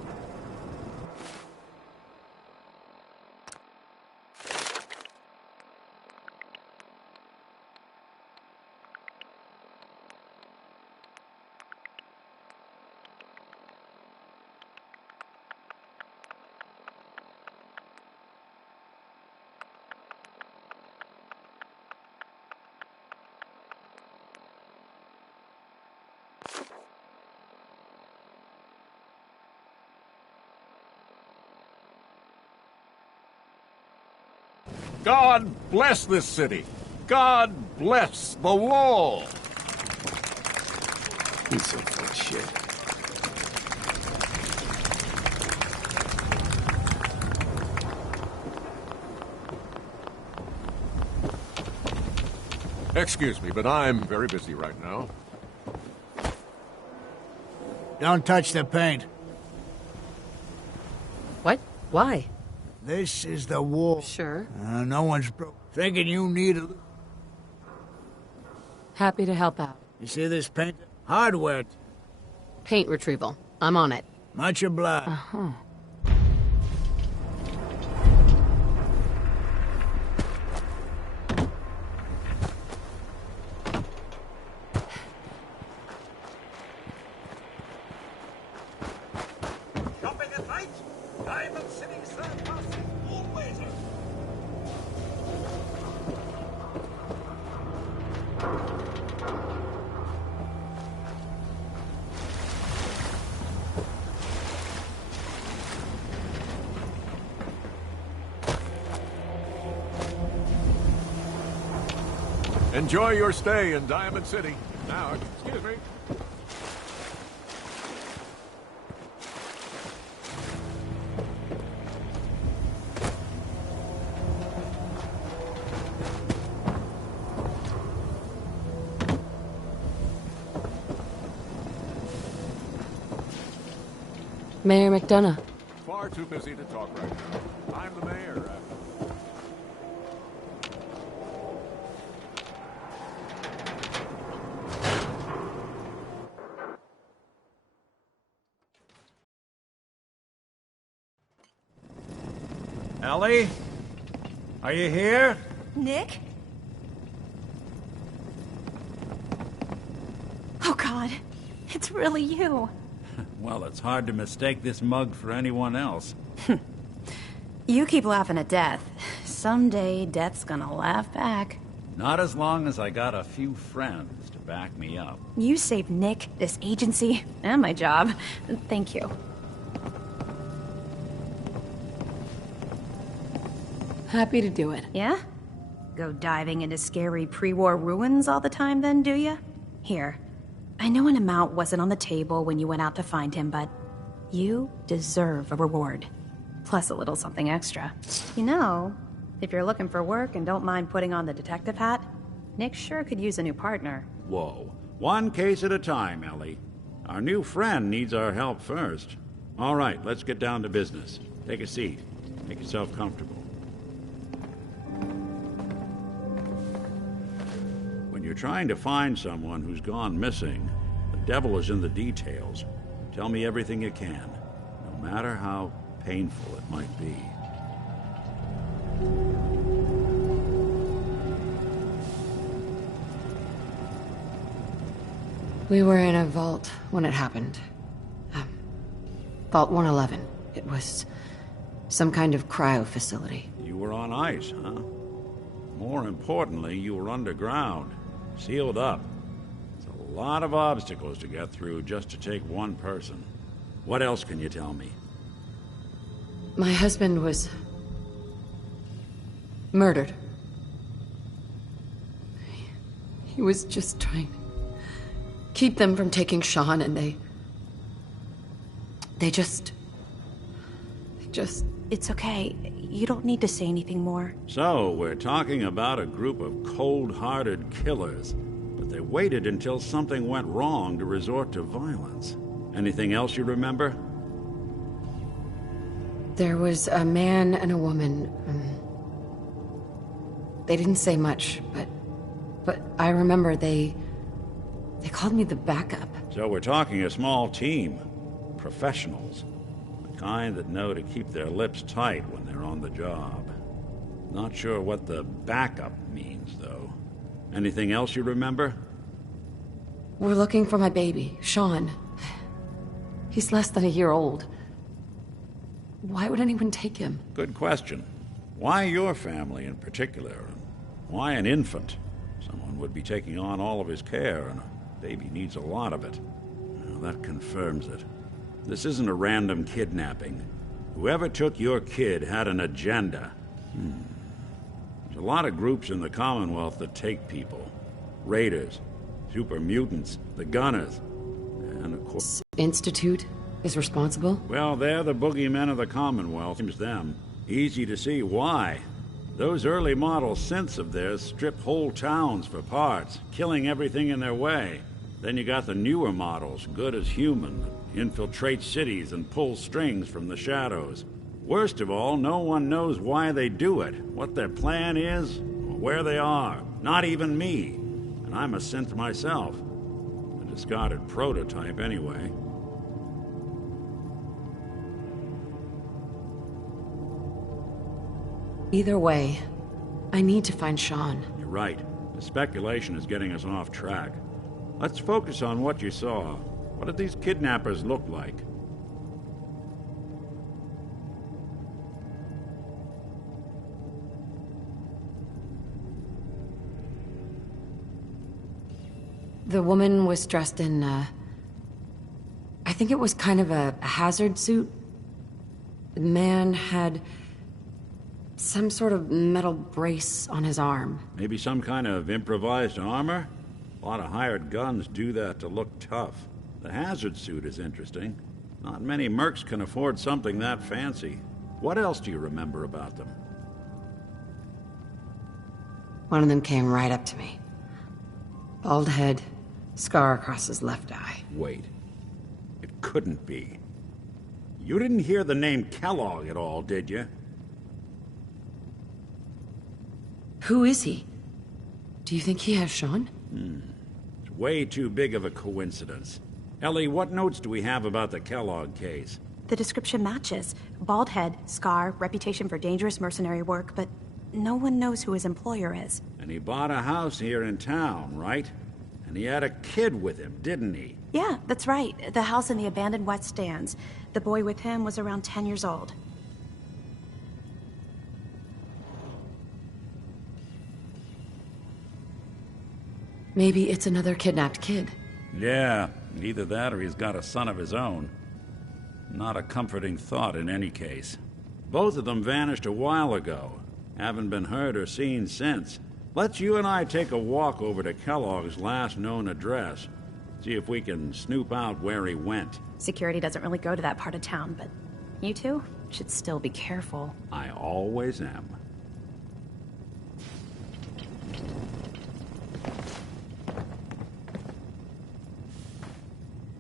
God bless this city. God bless the wall. He's so full of shit. Excuse me, but I'm very busy right now. Don't touch the paint. What? Why? This is the wall. Sure. No one's broke. Thinking you need a... Happy to help out. You see this paint? Hardware. Paint retrieval. I'm on it. Much obliged. Uh-huh. Shopping at night? Diamond City surpassing all waiters. Enjoy your stay in Diamond City. Now, excuse me. Mayor McDonough. Far too busy to talk right now. I'm the mayor. Ellie? Are you here? Nick? Oh, God. It's really you. Well, it's hard to mistake this mug for anyone else. You keep laughing at death. Someday, death's gonna laugh back. Not as long as I got a few friends to back me up. You saved Nick, this agency, and my job. Thank you. Happy to do it. Yeah? Go diving into scary pre-war ruins all the time then, do ya? Here. I know an amount wasn't on the table when you went out to find him, but you deserve a reward. Plus a little something extra. You know, if you're looking for work and don't mind putting on the detective hat, Nick sure could use a new partner. Whoa. One case at a time, Ellie. Our new friend needs our help first. All right, let's get down to business. Take a seat. Make yourself comfortable. When you're trying to find someone who's gone missing, the devil is in the details. Tell me everything you can, no matter how painful it might be. We were in a vault when it happened. Vault 111. It was some kind of cryo facility. You were on ice, huh? More importantly, you were underground, sealed up. There's a lot of obstacles to get through just to take one person. What else can you tell me? My husband was murdered. He was just trying to keep them from taking Sean, and they just... It's okay. You don't need to say anything more. So, we're talking about a group of cold-hearted killers, but they waited until something went wrong to resort to violence. Anything else you remember? There was a man and a woman. They didn't say much, but I remember they called me the backup. So we're talking a small team. Professionals. The kind that know to keep their lips tight when they're on the job. Not sure what the backup means, though. Anything else you remember? We're looking for my baby, Sean. He's less than a year old. Why would anyone take him? Good question. Why your family in particular? Why an infant? Someone would be taking on all of his care, and a baby needs a lot of it. Well, that confirms it. This isn't a random kidnapping. Whoever took your kid had an agenda. There's a lot of groups in the Commonwealth that take people. Raiders, super mutants, the Gunners, and of course... Institute is responsible? Well, they're the boogeymen of the Commonwealth. Seems them. Easy to see why. Those early model synths of theirs strip whole towns for parts, killing everything in their way. Then you got the newer models, good as human, infiltrate cities and pull strings from the shadows. Worst of all, no one knows why they do it, what their plan is, or where they are. Not even me. And I'm a synth myself. A discarded prototype, anyway. Either way, I need to find Sean. You're right. The speculation is getting us off track. Let's focus on what you saw. What did these kidnappers look like? The woman was dressed in, I think it was kind of a hazard suit. The man had some sort of metal brace on his arm. Maybe some kind of improvised armor? A lot of hired guns do that to look tough. The hazard suit is interesting. Not many mercs can afford something that fancy. What else do you remember about them? One of them came right up to me. Bald head, scar across his left eye. Wait. It couldn't be. You didn't hear the name Kellogg at all, did you? Who is he? Do you think he has Sean? It's way too big of a coincidence. Ellie, what notes do we have about the Kellogg case? The description matches. Bald head, scar, reputation for dangerous mercenary work, but no one knows who his employer is. And he bought a house here in town, right? And he had a kid with him, didn't he? Yeah, that's right. The house in the abandoned West Stands. The boy with him was around 10 years old. Maybe it's another kidnapped kid. Yeah, either that or he's got a son of his own. Not a comforting thought in any case. Both of them vanished a while ago. Haven't been heard or seen since. Let's you and I take a walk over to Kellogg's last known address. See if we can snoop out where he went. Security doesn't really go to that part of town, but you two should still be careful. I always am.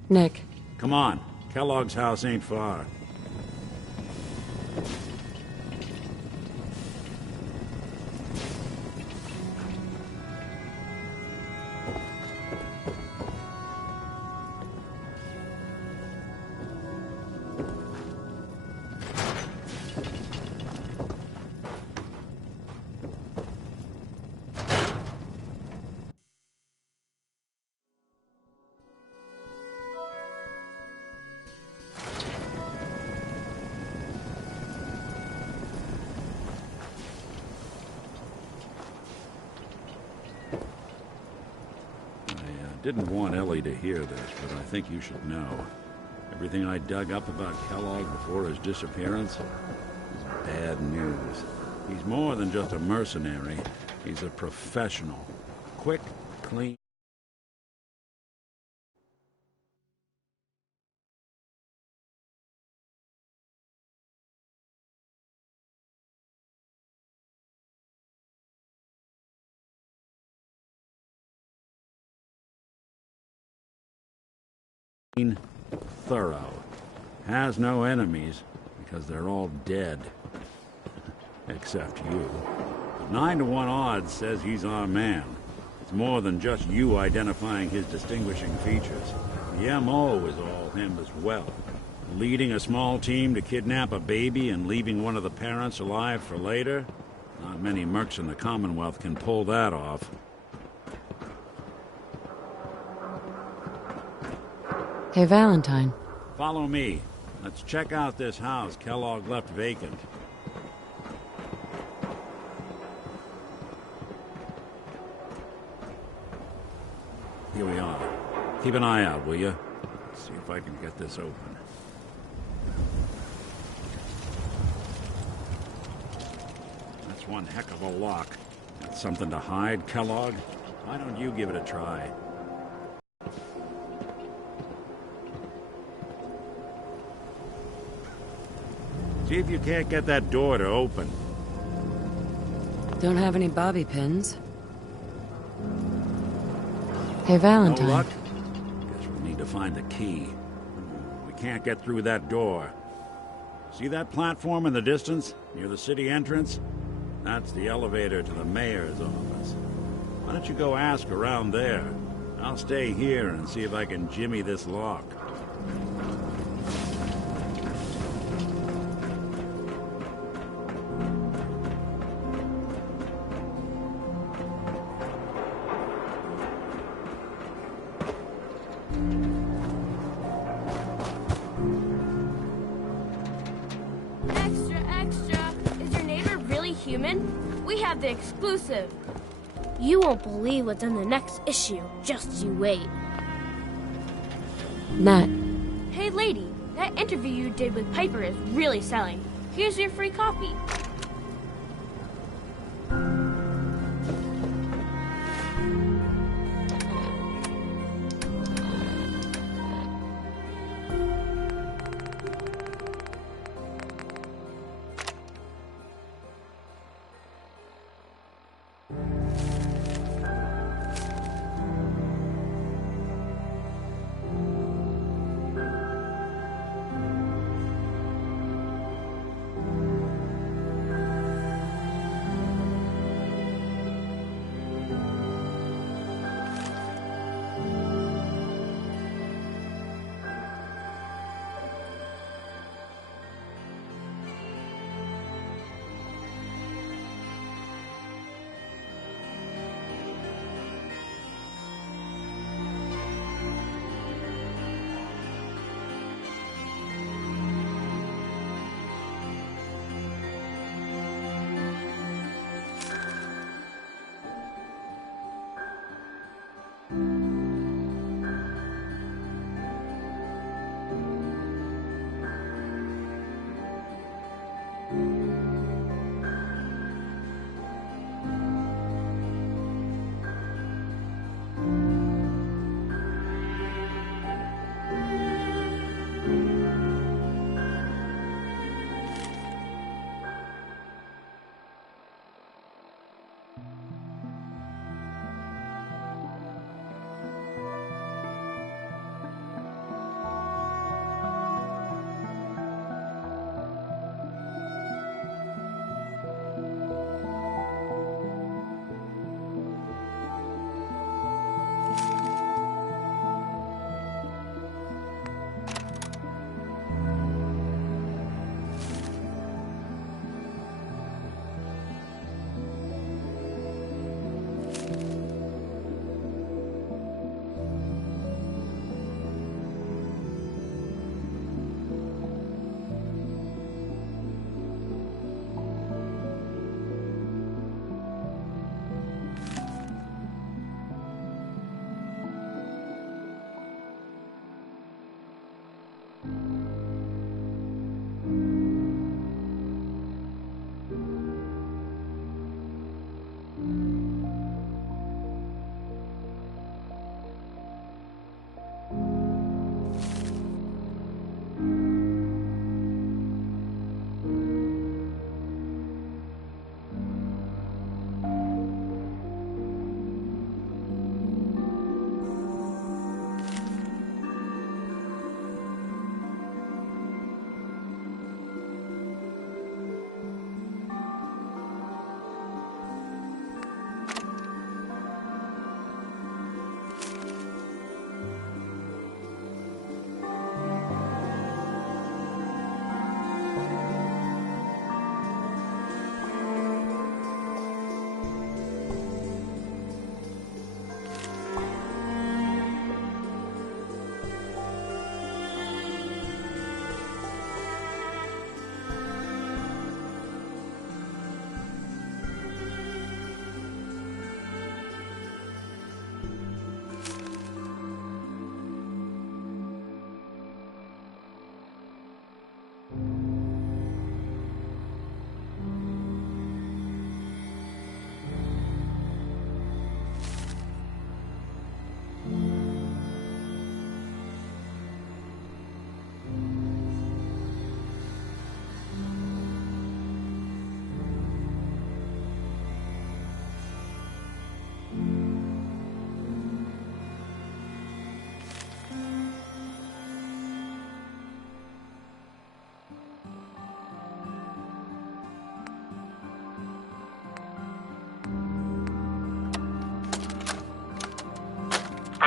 Nick. Come on. Kellogg's house ain't far. Didn't want Ellie to hear this, but I think you should know. Everything I dug up about Kellogg before his disappearance is bad news. He's more than just a mercenary. He's a professional. Quick, clean... thorough. Has no enemies, because they're all dead. Except you. But 9 to 1 odds says he's our man. It's more than just you identifying his distinguishing features. The MO is all him as well. Leading a small team to kidnap a baby and leaving one of the parents alive for later? Not many mercs in the Commonwealth can pull that off. Hey, Valentine. Follow me. Let's check out this house Kellogg left vacant. Here we are. Keep an eye out, will you? See if I can get this open. That's one heck of a lock. Got something to hide, Kellogg? Why don't you give it a try? See if you can't get that door to open. Don't have any bobby pins. Hey, Valentine. No luck? Guess we'll need to find the key. We can't get through that door. See that platform in the distance, near the city entrance? That's the elevator to the mayor's office. Why don't you go ask around there? I'll stay here and see if I can jimmy this lock. The exclusive. You won't believe what's in the next issue. Just you wait. Nat. Hey, lady. That interview you did with Piper is really selling. Here's your free copy.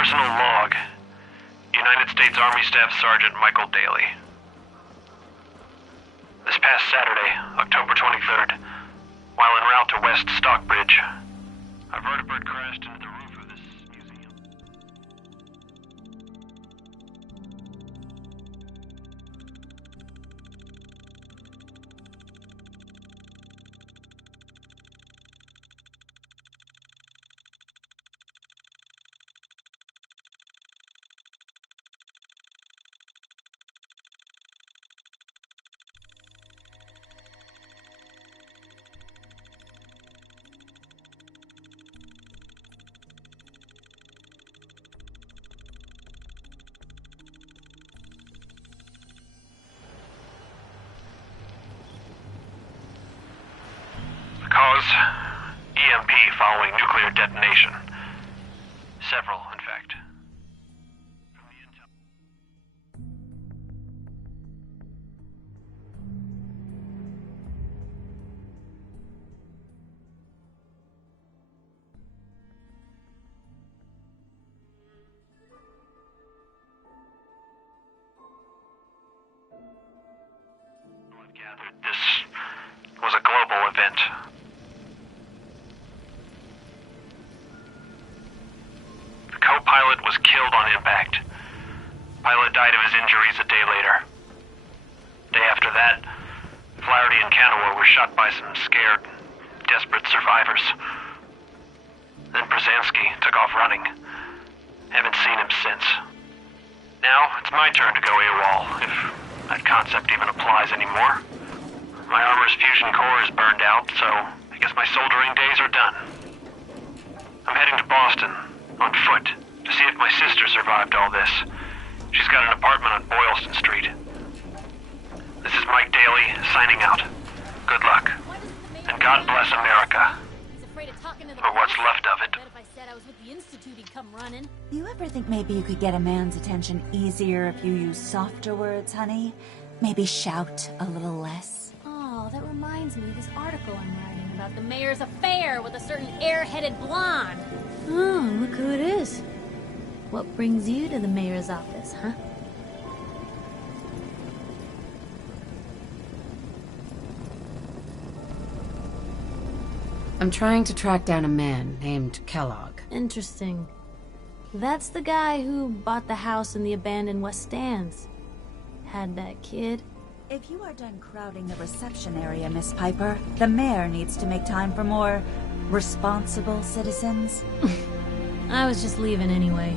Personal log. United States Army Staff Sergeant Michael Daly. This past Saturday, October 23rd, while en route to West Stockbridge, a vertibird crashed into the roof of this museum. Cause, EMP following nuclear detonation. Several, in fact. I've gathered this was a global event. The co-pilot was killed on impact. Pilot died of his injuries a day later. Day after that, Flaherty and Canower were shot by some scared, desperate survivors. Then Brzezinski took off running. Haven't seen him since. Now, it's my turn to go AWOL, if that concept even applies anymore. My armor's fusion core is burned out, so I guess my soldering days are done. I'm heading to Boston, on foot, to see if my sister survived all this. She's got an apartment on Boylston Street. This is Mike Daly, signing out. Good luck. And God bless America. Or what's left of it. You ever think maybe you could get a man's attention easier if you use softer words, honey? Maybe shout a little less? Oh, that reminds me of this article I'm writing about the mayor's affair with a certain air-headed blonde. Oh, look who it is. What brings you to the mayor's office, huh? I'm trying to track down a man named Kellogg. Interesting. That's the guy who bought the house in the abandoned West Stands. Had that kid. If you are done crowding the reception area, Miss Piper, the mayor needs to make time for more responsible citizens. I was just leaving anyway.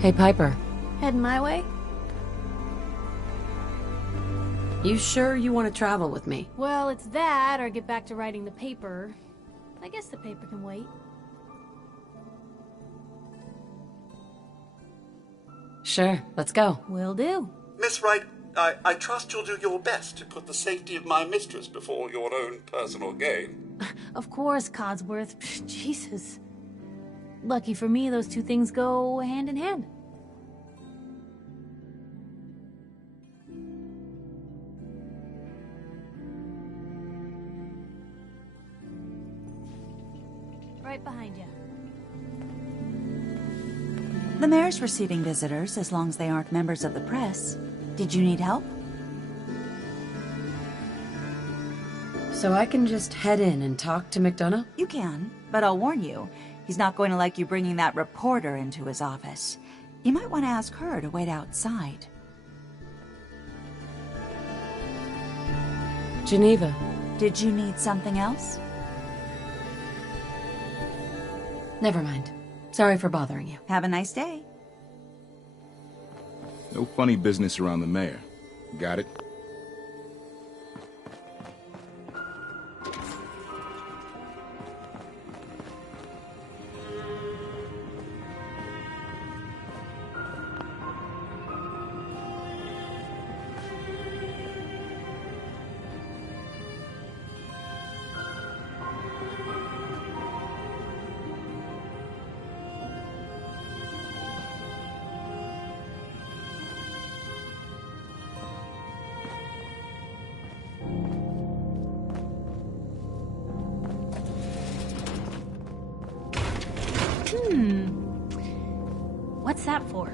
Hey, Piper. Heading my way? You sure you want to travel with me? Well, it's that, or get back to writing the paper. I guess the paper can wait. Sure, let's go. Will do. Miss Wright, I trust you'll do your best to put the safety of my mistress before your own personal gain. Of course, Codsworth. Jesus. Lucky for me, those two things go hand in hand. Right behind you. The mayor's receiving visitors as long as they aren't members of the press. Did you need help? So I can just head in and talk to McDonough? You can, but I'll warn you, he's not going to like you bringing that reporter into his office. You might want to ask her to wait outside. Geneva. Did you need something else? Never mind. Sorry for bothering you. Have a nice day. No funny business around the mayor. Got it? What's that for?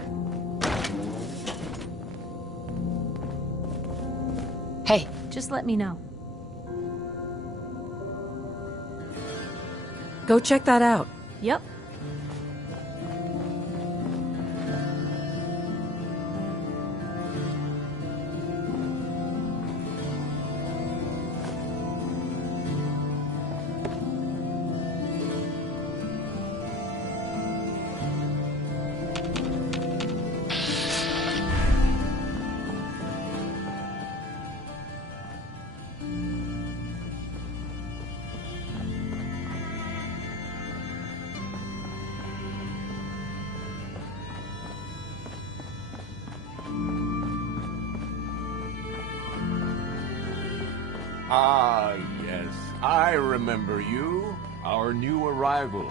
Hey. Just let me know. Go check that out. Yep. Ah, yes. I remember you. Our new arrival.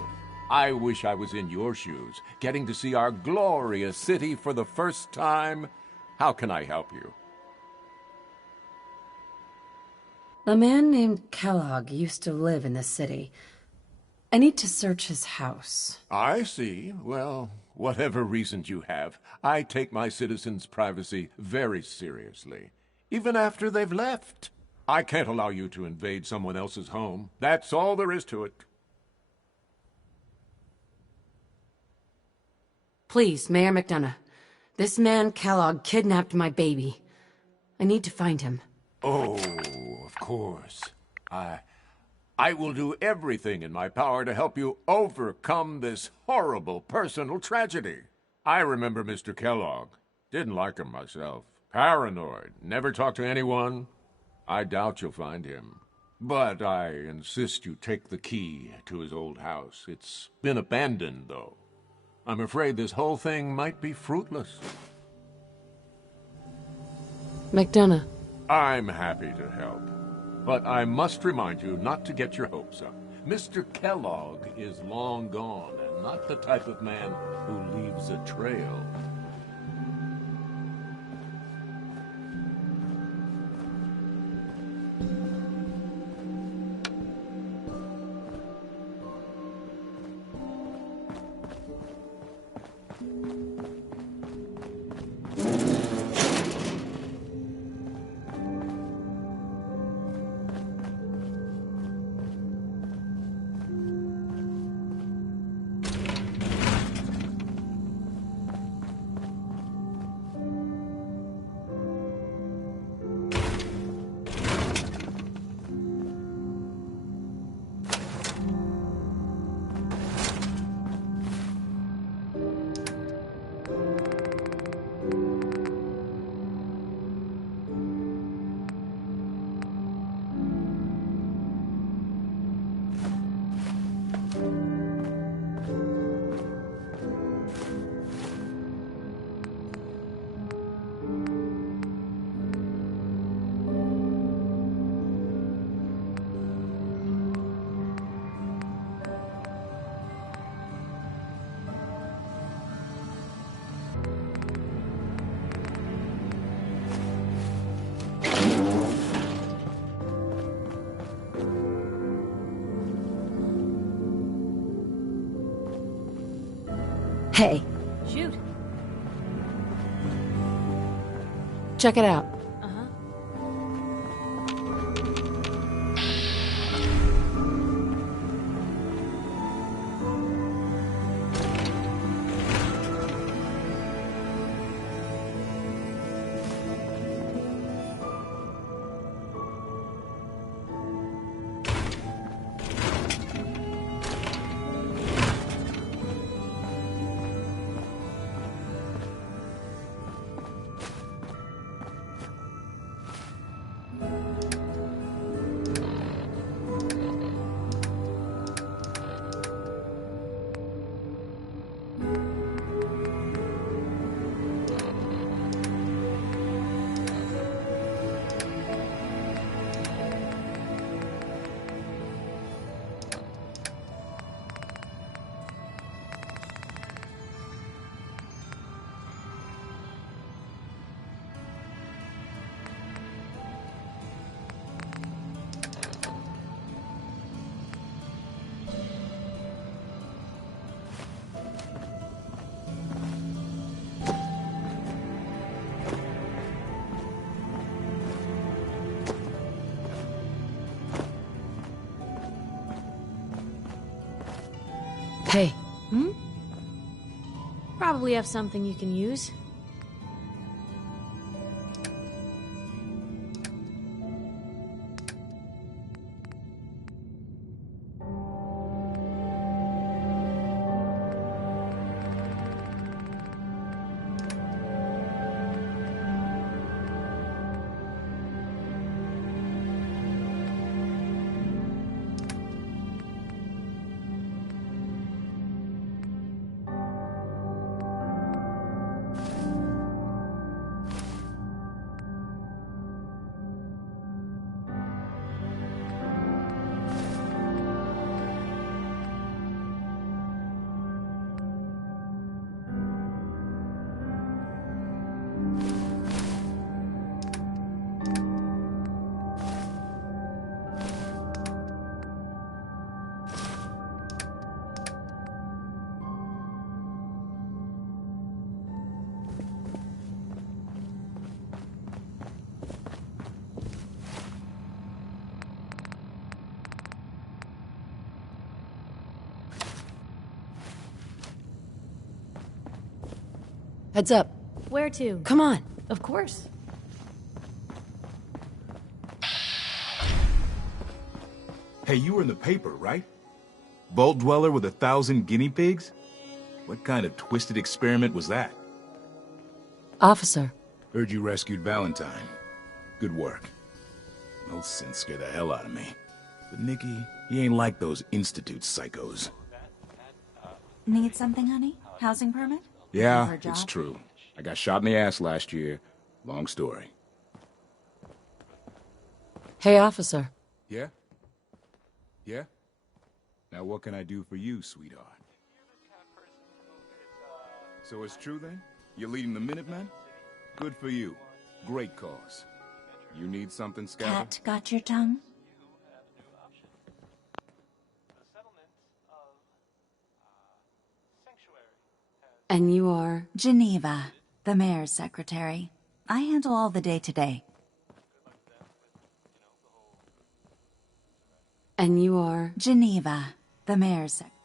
I wish I was in your shoes, getting to see our glorious city for the first time. How can I help you? A man named Kellogg used to live in the city. I need to search his house. I see. Well, whatever reasons you have, I take my citizens' privacy very seriously, even after they've left. I can't allow you to invade someone else's home. That's all there is to it. Please, Mayor McDonough. This man, Kellogg, kidnapped my baby. I need to find him. Oh, of course. I will do everything in my power to help you overcome this horrible personal tragedy. I remember Mr. Kellogg. Didn't like him myself. Paranoid. Never talked to anyone. I doubt you'll find him. But I insist you take the key to his old house. It's been abandoned, though. I'm afraid this whole thing might be fruitless. McDonough. I'm happy to help. But I must remind you not to get your hopes up. Mr. Kellogg is long gone, and not the type of man who leaves a trail. Hey. Shoot. Check it out. Uh-huh. Hey. Hmm? Probably have something you can use. Heads up. Where to? Come on. Of course. Hey, you were in the paper, right? Vault Dweller with 1,000 guinea pigs? What kind of twisted experiment was that? Officer. Heard you rescued Valentine. Good work. Those synths scare the hell out of me. But Nikki, he ain't like those Institute psychos. Need something, honey? Housing permit? Yeah, For a job? it's true. I got shot in the ass last year. Long story. Hey, officer. Yeah? Yeah? Now what can I do for you, sweetheart? So it's true then? You're leading the Minutemen? Good for you. Great cause. You need something, Scabba? Cat got your tongue? And you are? Geneva, the mayor's secretary. I handle all the day-to-day. And you are? Geneva, the mayor's secretary.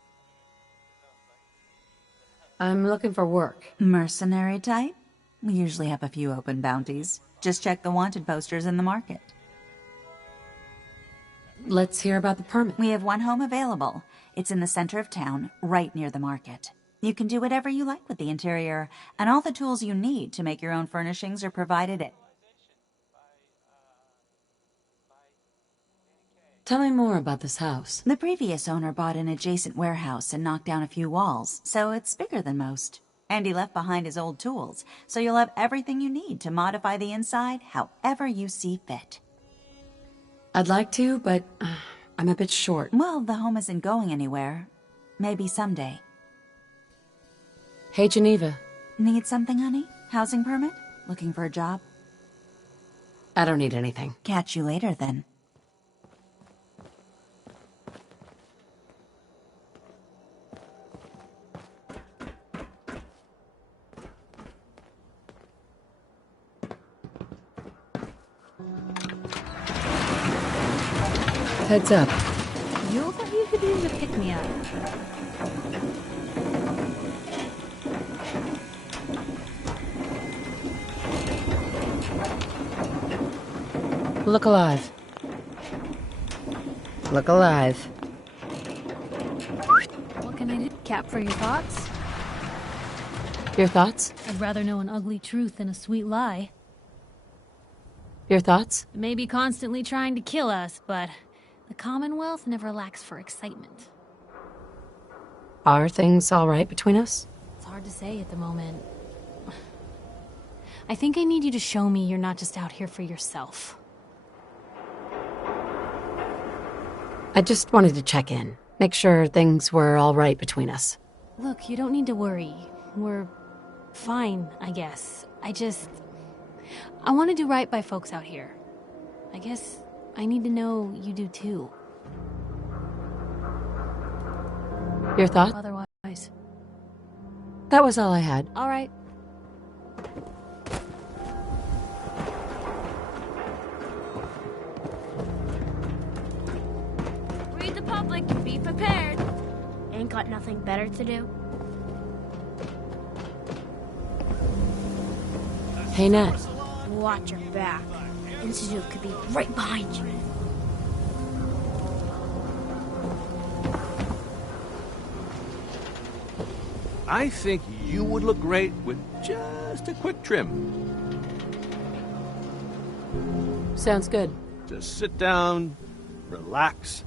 I'm looking for work. Mercenary type? We usually have a few open bounties. Just check the wanted posters in the market. Let's hear about the permit. We have one home available. It's in the center of town, right near the market. You can do whatever you like with the interior, and all the tools you need to make your own furnishings are provided at... Tell me more about this house. The previous owner bought an adjacent warehouse and knocked down a few walls, so it's bigger than most. And he left behind his old tools, so you'll have everything you need to modify the inside however you see fit. I'd like to, but I'm a bit short. Well, the home isn't going anywhere. Maybe someday. Hey, Geneva. Need something, honey? Housing permit? Looking for a job? I don't need anything. Catch you later, then. Heads up. You look like you could use a pick-me-up. Look alive. Look alive. What can I do? Cap for your thoughts? Your thoughts? I'd rather know an ugly truth than a sweet lie. Your thoughts? It may be constantly trying to kill us, but the Commonwealth never lacks for excitement. Are things all right between us? It's hard to say at the moment. I think I need you to show me you're not just out here for yourself. I just wanted to check in. Make sure things were all right between us. Look, you don't need to worry. We're fine, I guess. I want to do right by folks out here. I guess I need to know you do too. Your thought? Otherwise. That was all I had. All right. Read the public. Be prepared. ain't got nothing better to do? Hey, Nat. Watch your back. Institute could be right behind you. I think you would look great with just a quick trim. Sounds good. Just sit down, relax.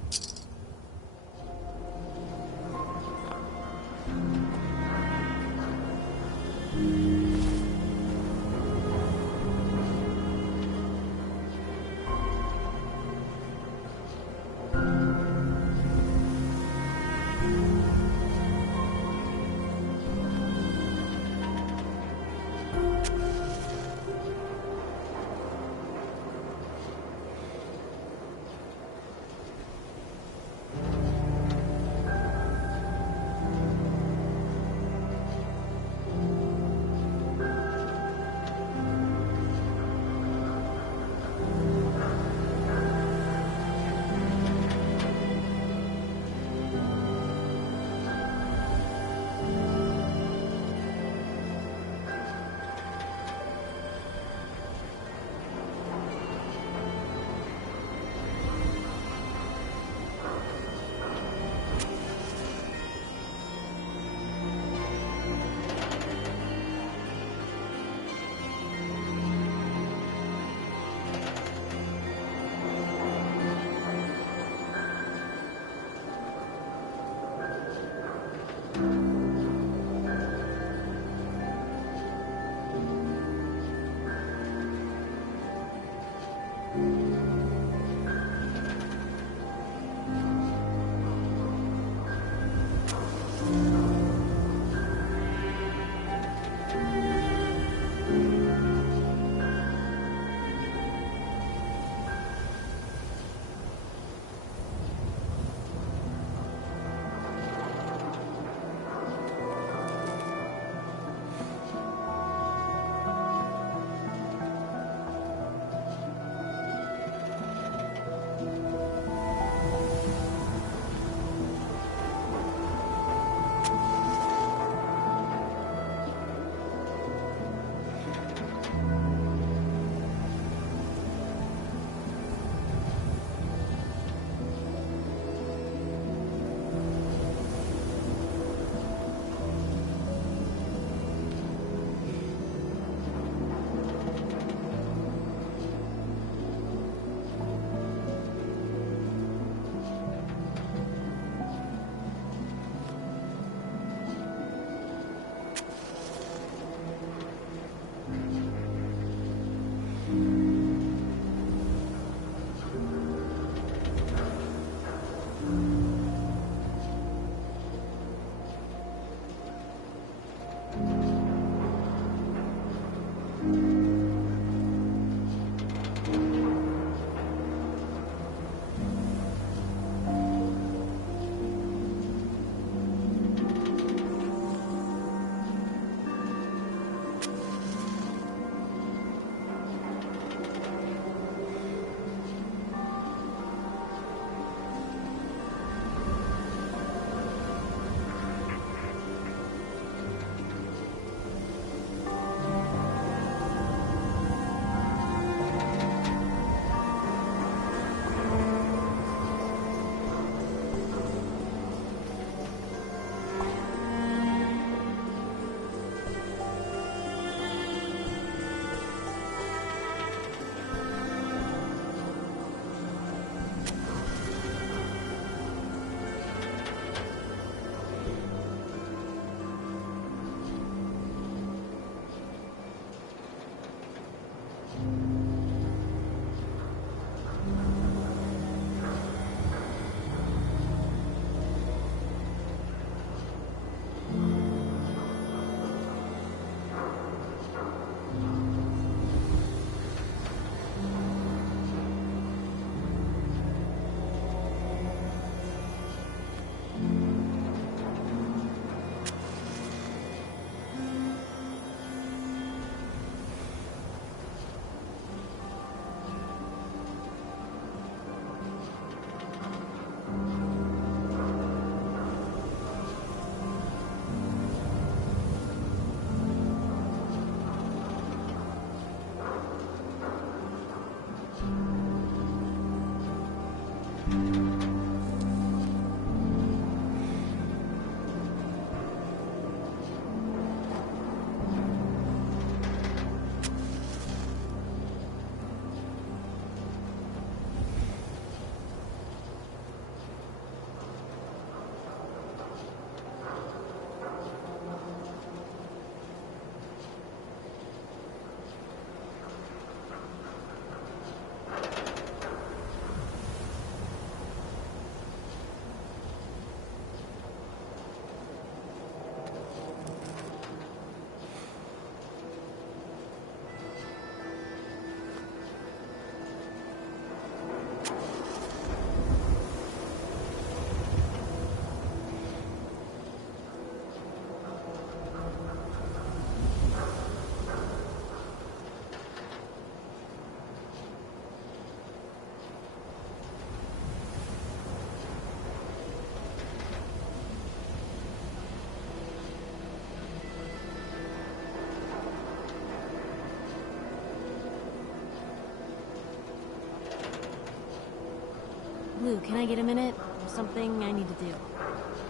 Blue, can I get a minute? There's something I need to do.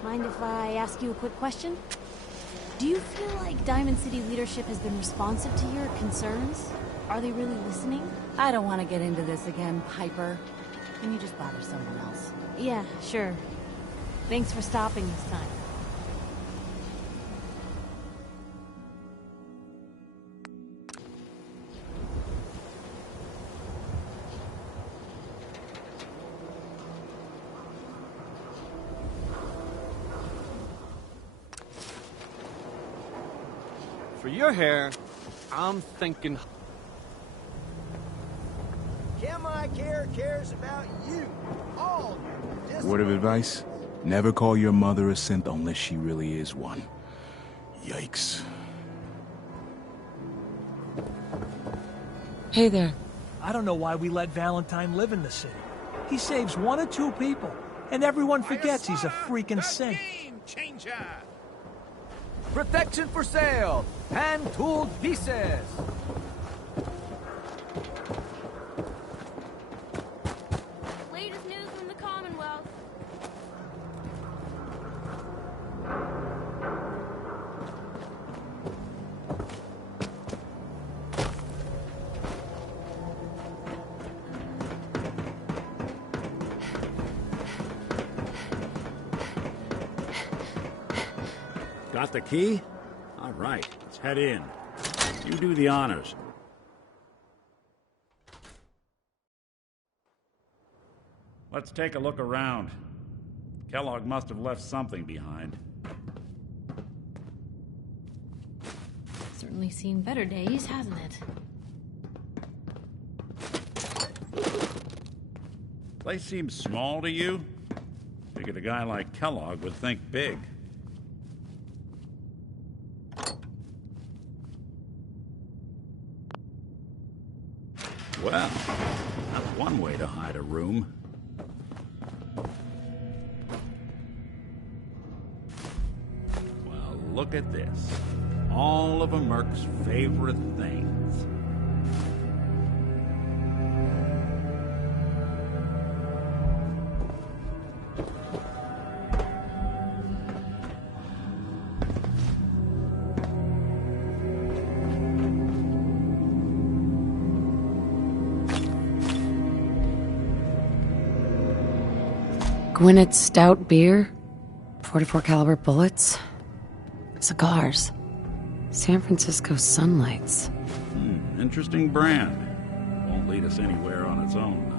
Mind if I ask you a quick question? Do you feel like Diamond City leadership has been responsive to your concerns? Are they really listening? I don't want to get into this again, Piper. Can you just bother someone else? Yeah, sure. Thanks for stopping this time. For your hair, I'm thinking... Chemi cares about you. All you. Just Word of advice? Never call your mother a synth unless she really is one. Yikes. Hey there. I don't know why we let Valentine live in the city. He saves 1 or 2 people, and everyone forgets he's a freaking synth. changer. Protection for sale. Hand-tooled pieces. Latest news from the Commonwealth. Got the key? All right, let's head in. You do the honors. Let's take a look around. Kellogg must have left something behind. Certainly seen better days, hasn't it? Place seems small to you? Figured a guy like Kellogg would think big. Well, that's one way to hide a room. Well, look at this. All of a Merc's favorite things. Gwinnett's stout beer, 44 caliber bullets, cigars, San Francisco sunlights. Interesting brand. Won't lead us anywhere on its own, though.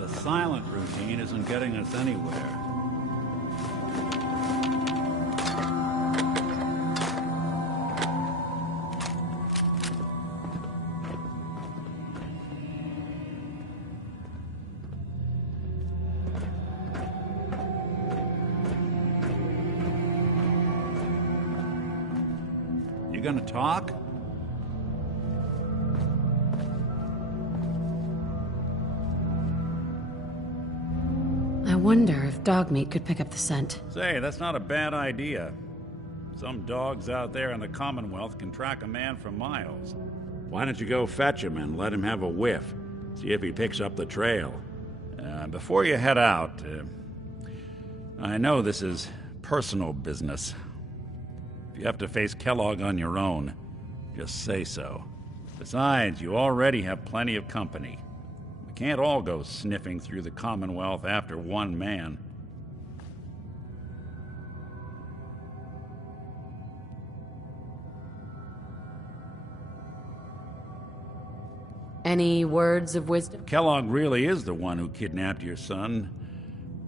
The silent routine isn't getting us anywhere. You gonna talk? wonder if dog meat could pick up the scent. Say, that's not a bad idea. Some dogs out there in the Commonwealth can track a man for miles. Why don't you go fetch him and let him have a whiff? See if he picks up the trail. Before you head out, I know this is personal business. If you have to face Kellogg on your own, just say so. Besides, you already have plenty of company. We can't all go sniffing through the Commonwealth after one man. Any words of wisdom? Kellogg really is the one who kidnapped your son.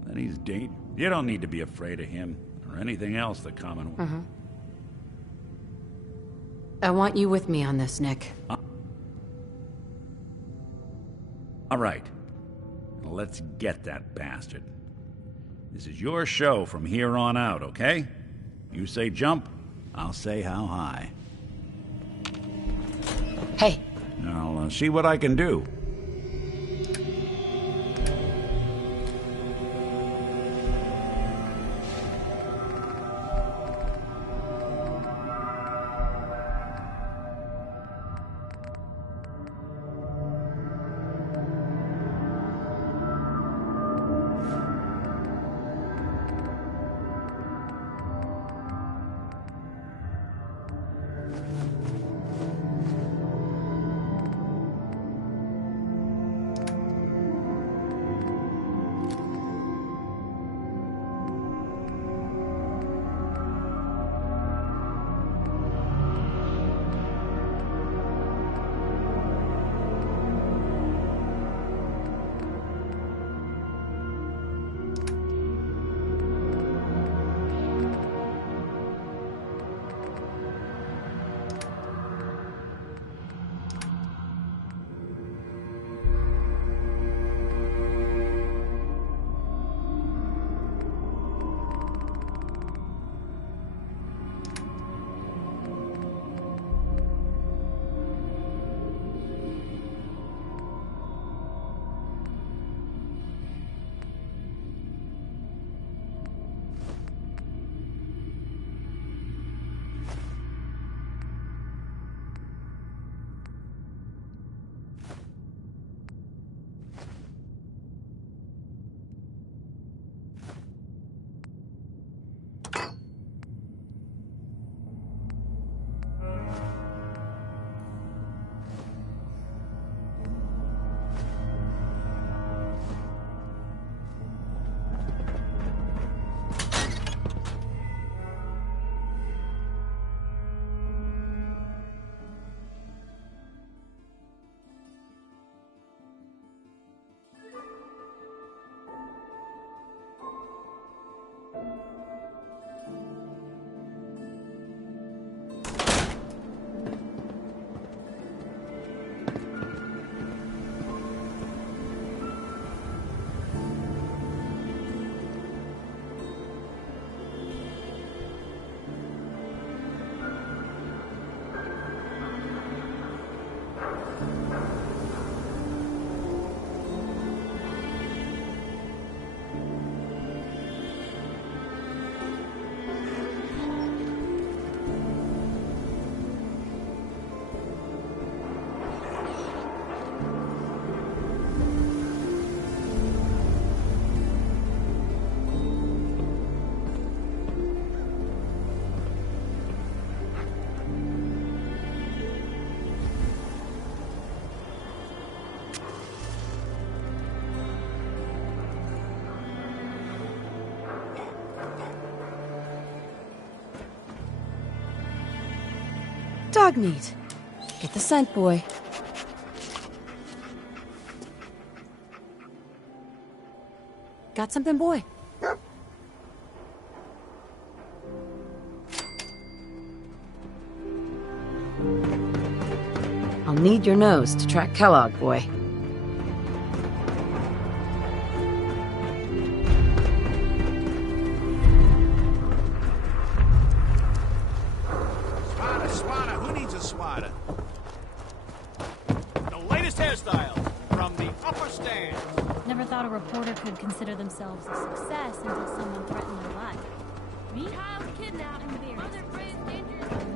Then he's dead. You don't need to be afraid of him or anything else the Commonwealth. I want you with me on this, Nick. All right. Let's get that bastard. This is your show from here on out, okay? You say jump, I'll say how high. Hey. I'll see what I can do. Dog meat. Get the scent, boy. Got something, boy? I'll need your nose to track Kellogg, boy. never thought a reporter could consider themselves a success until someone threatened their life. Me? Child kidnapped. Mother raised dangerous.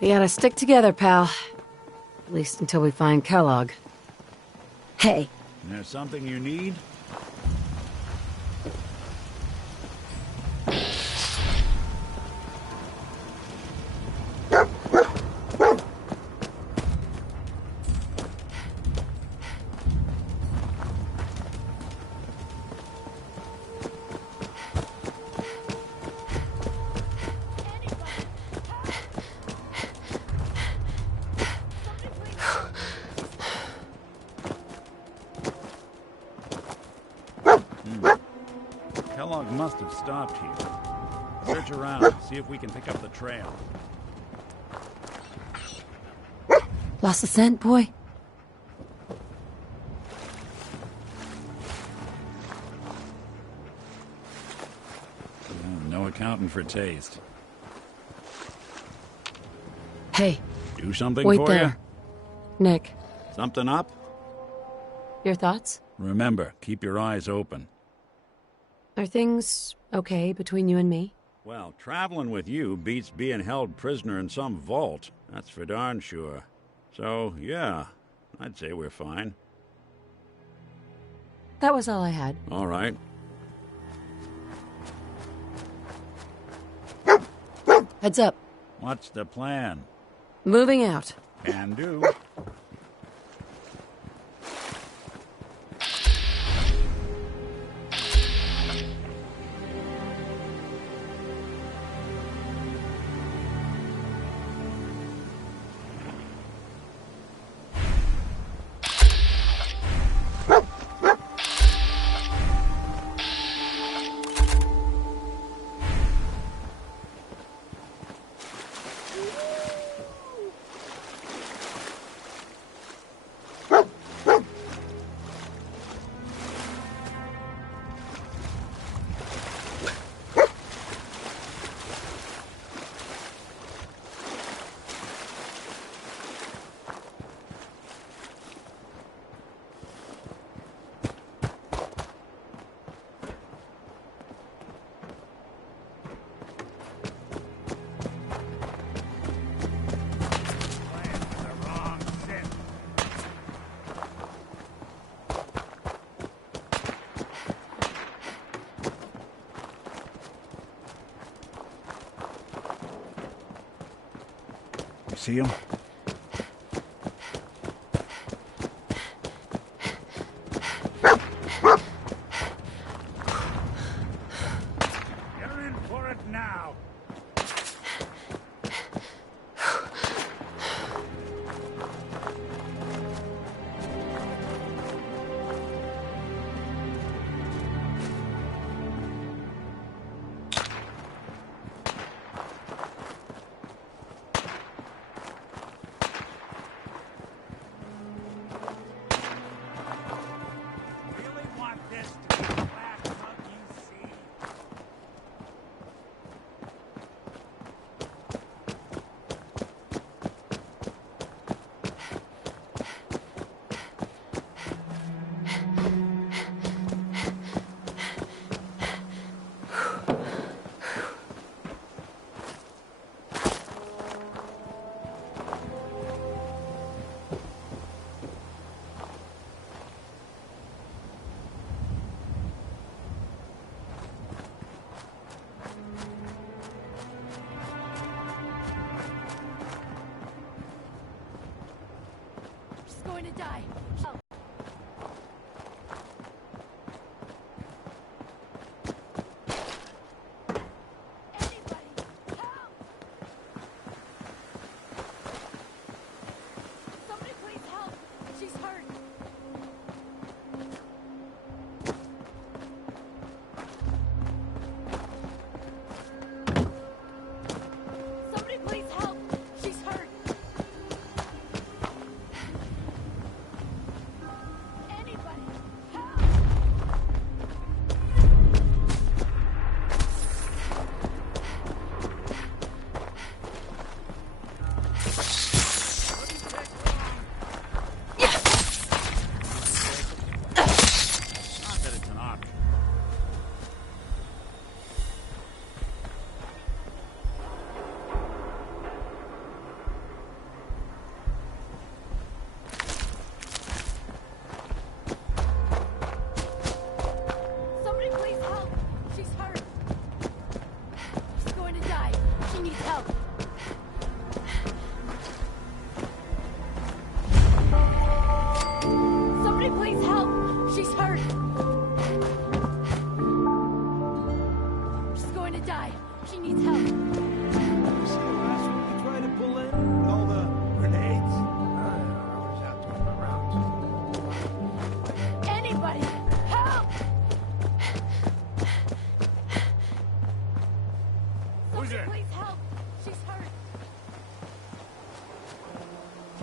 We gotta stick together, pal. At least until we find Kellogg. Hey. There's something you need? Kellogg must have stopped here. Search around, see if we can pick up the trail. Lost the scent, boy? No accounting for taste. Hey. Do something Wait for there. Nick, you? Something up? your thoughts? Remember, keep your eyes open. Are things okay between you and me? Well, traveling with you beats being held prisoner in some vault. That's for darn sure. So, yeah, I'd say we're fine. That was all I had. All right. Heads up. What's the plan? Moving out. Can do. See him? You're in for it now. going to die. Oh.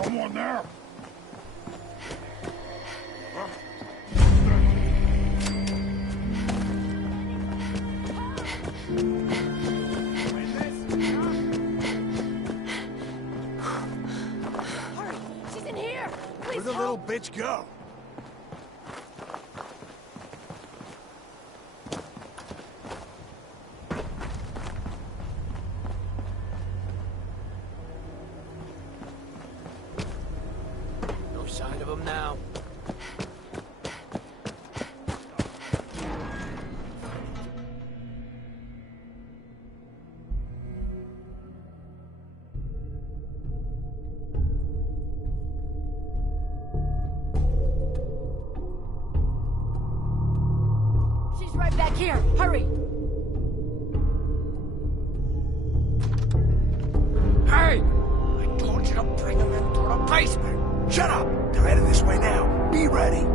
Someone there! Hurry! She's in here! Please Where'd the help! little bitch go? No sign of him now. She's right back here! Hurry! Hey! I told you to bring him into the basement! Shut up! They're headed this way now. Be ready.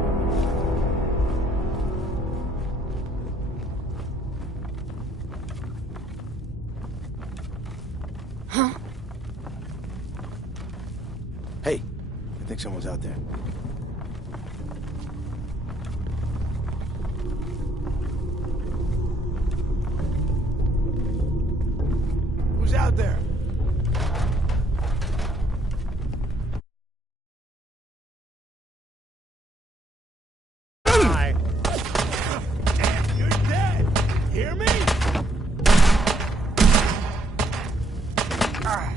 Huh? Hey, I think someone's out there. Who's out there? Hi. And you're dead. Hear me? Ah.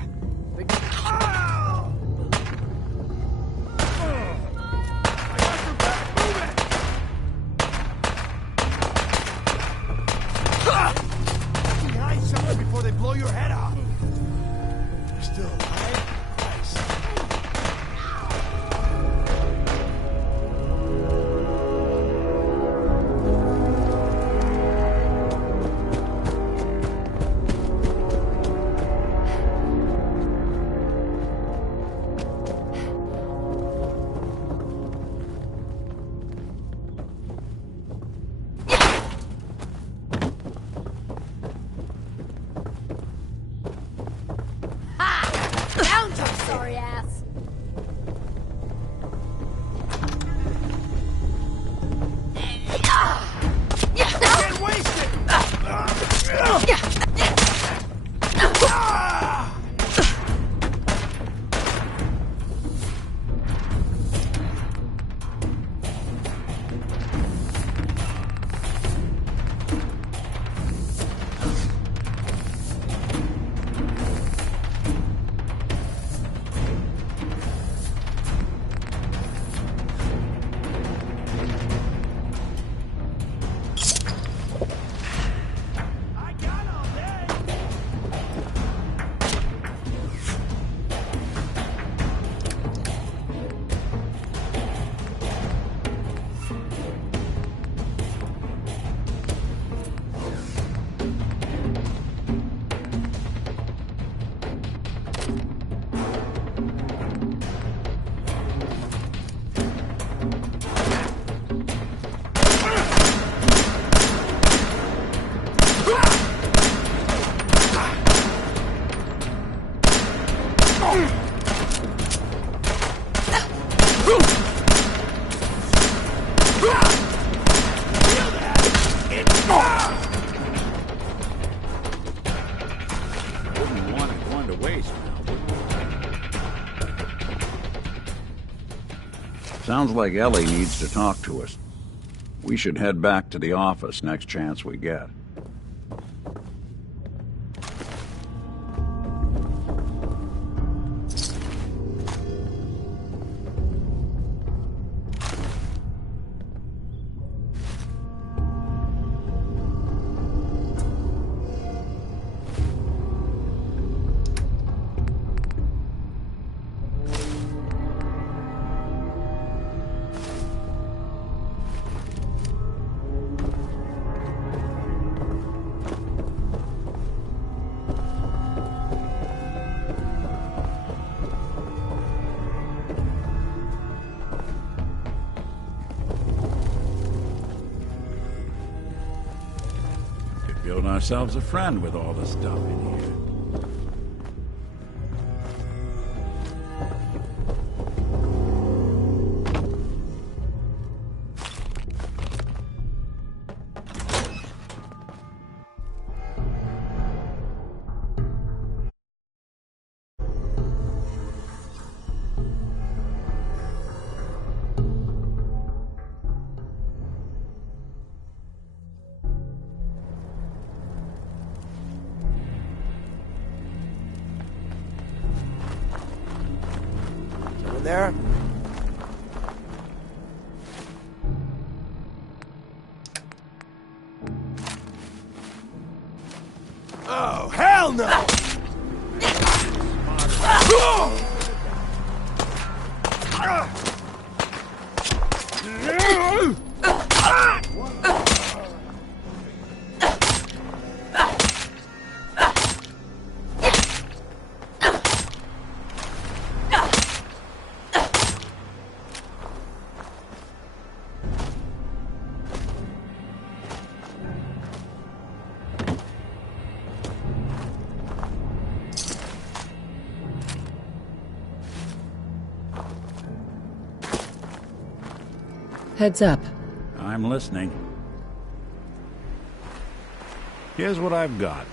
Wouldn't want it going to waste now. Sounds like Ellie needs to talk to us. We should head back to the office next chance we get. Build ourselves a friend with all the stuff in here. There? Oh, hell no! Heads up. I'm listening. Here's what I've got.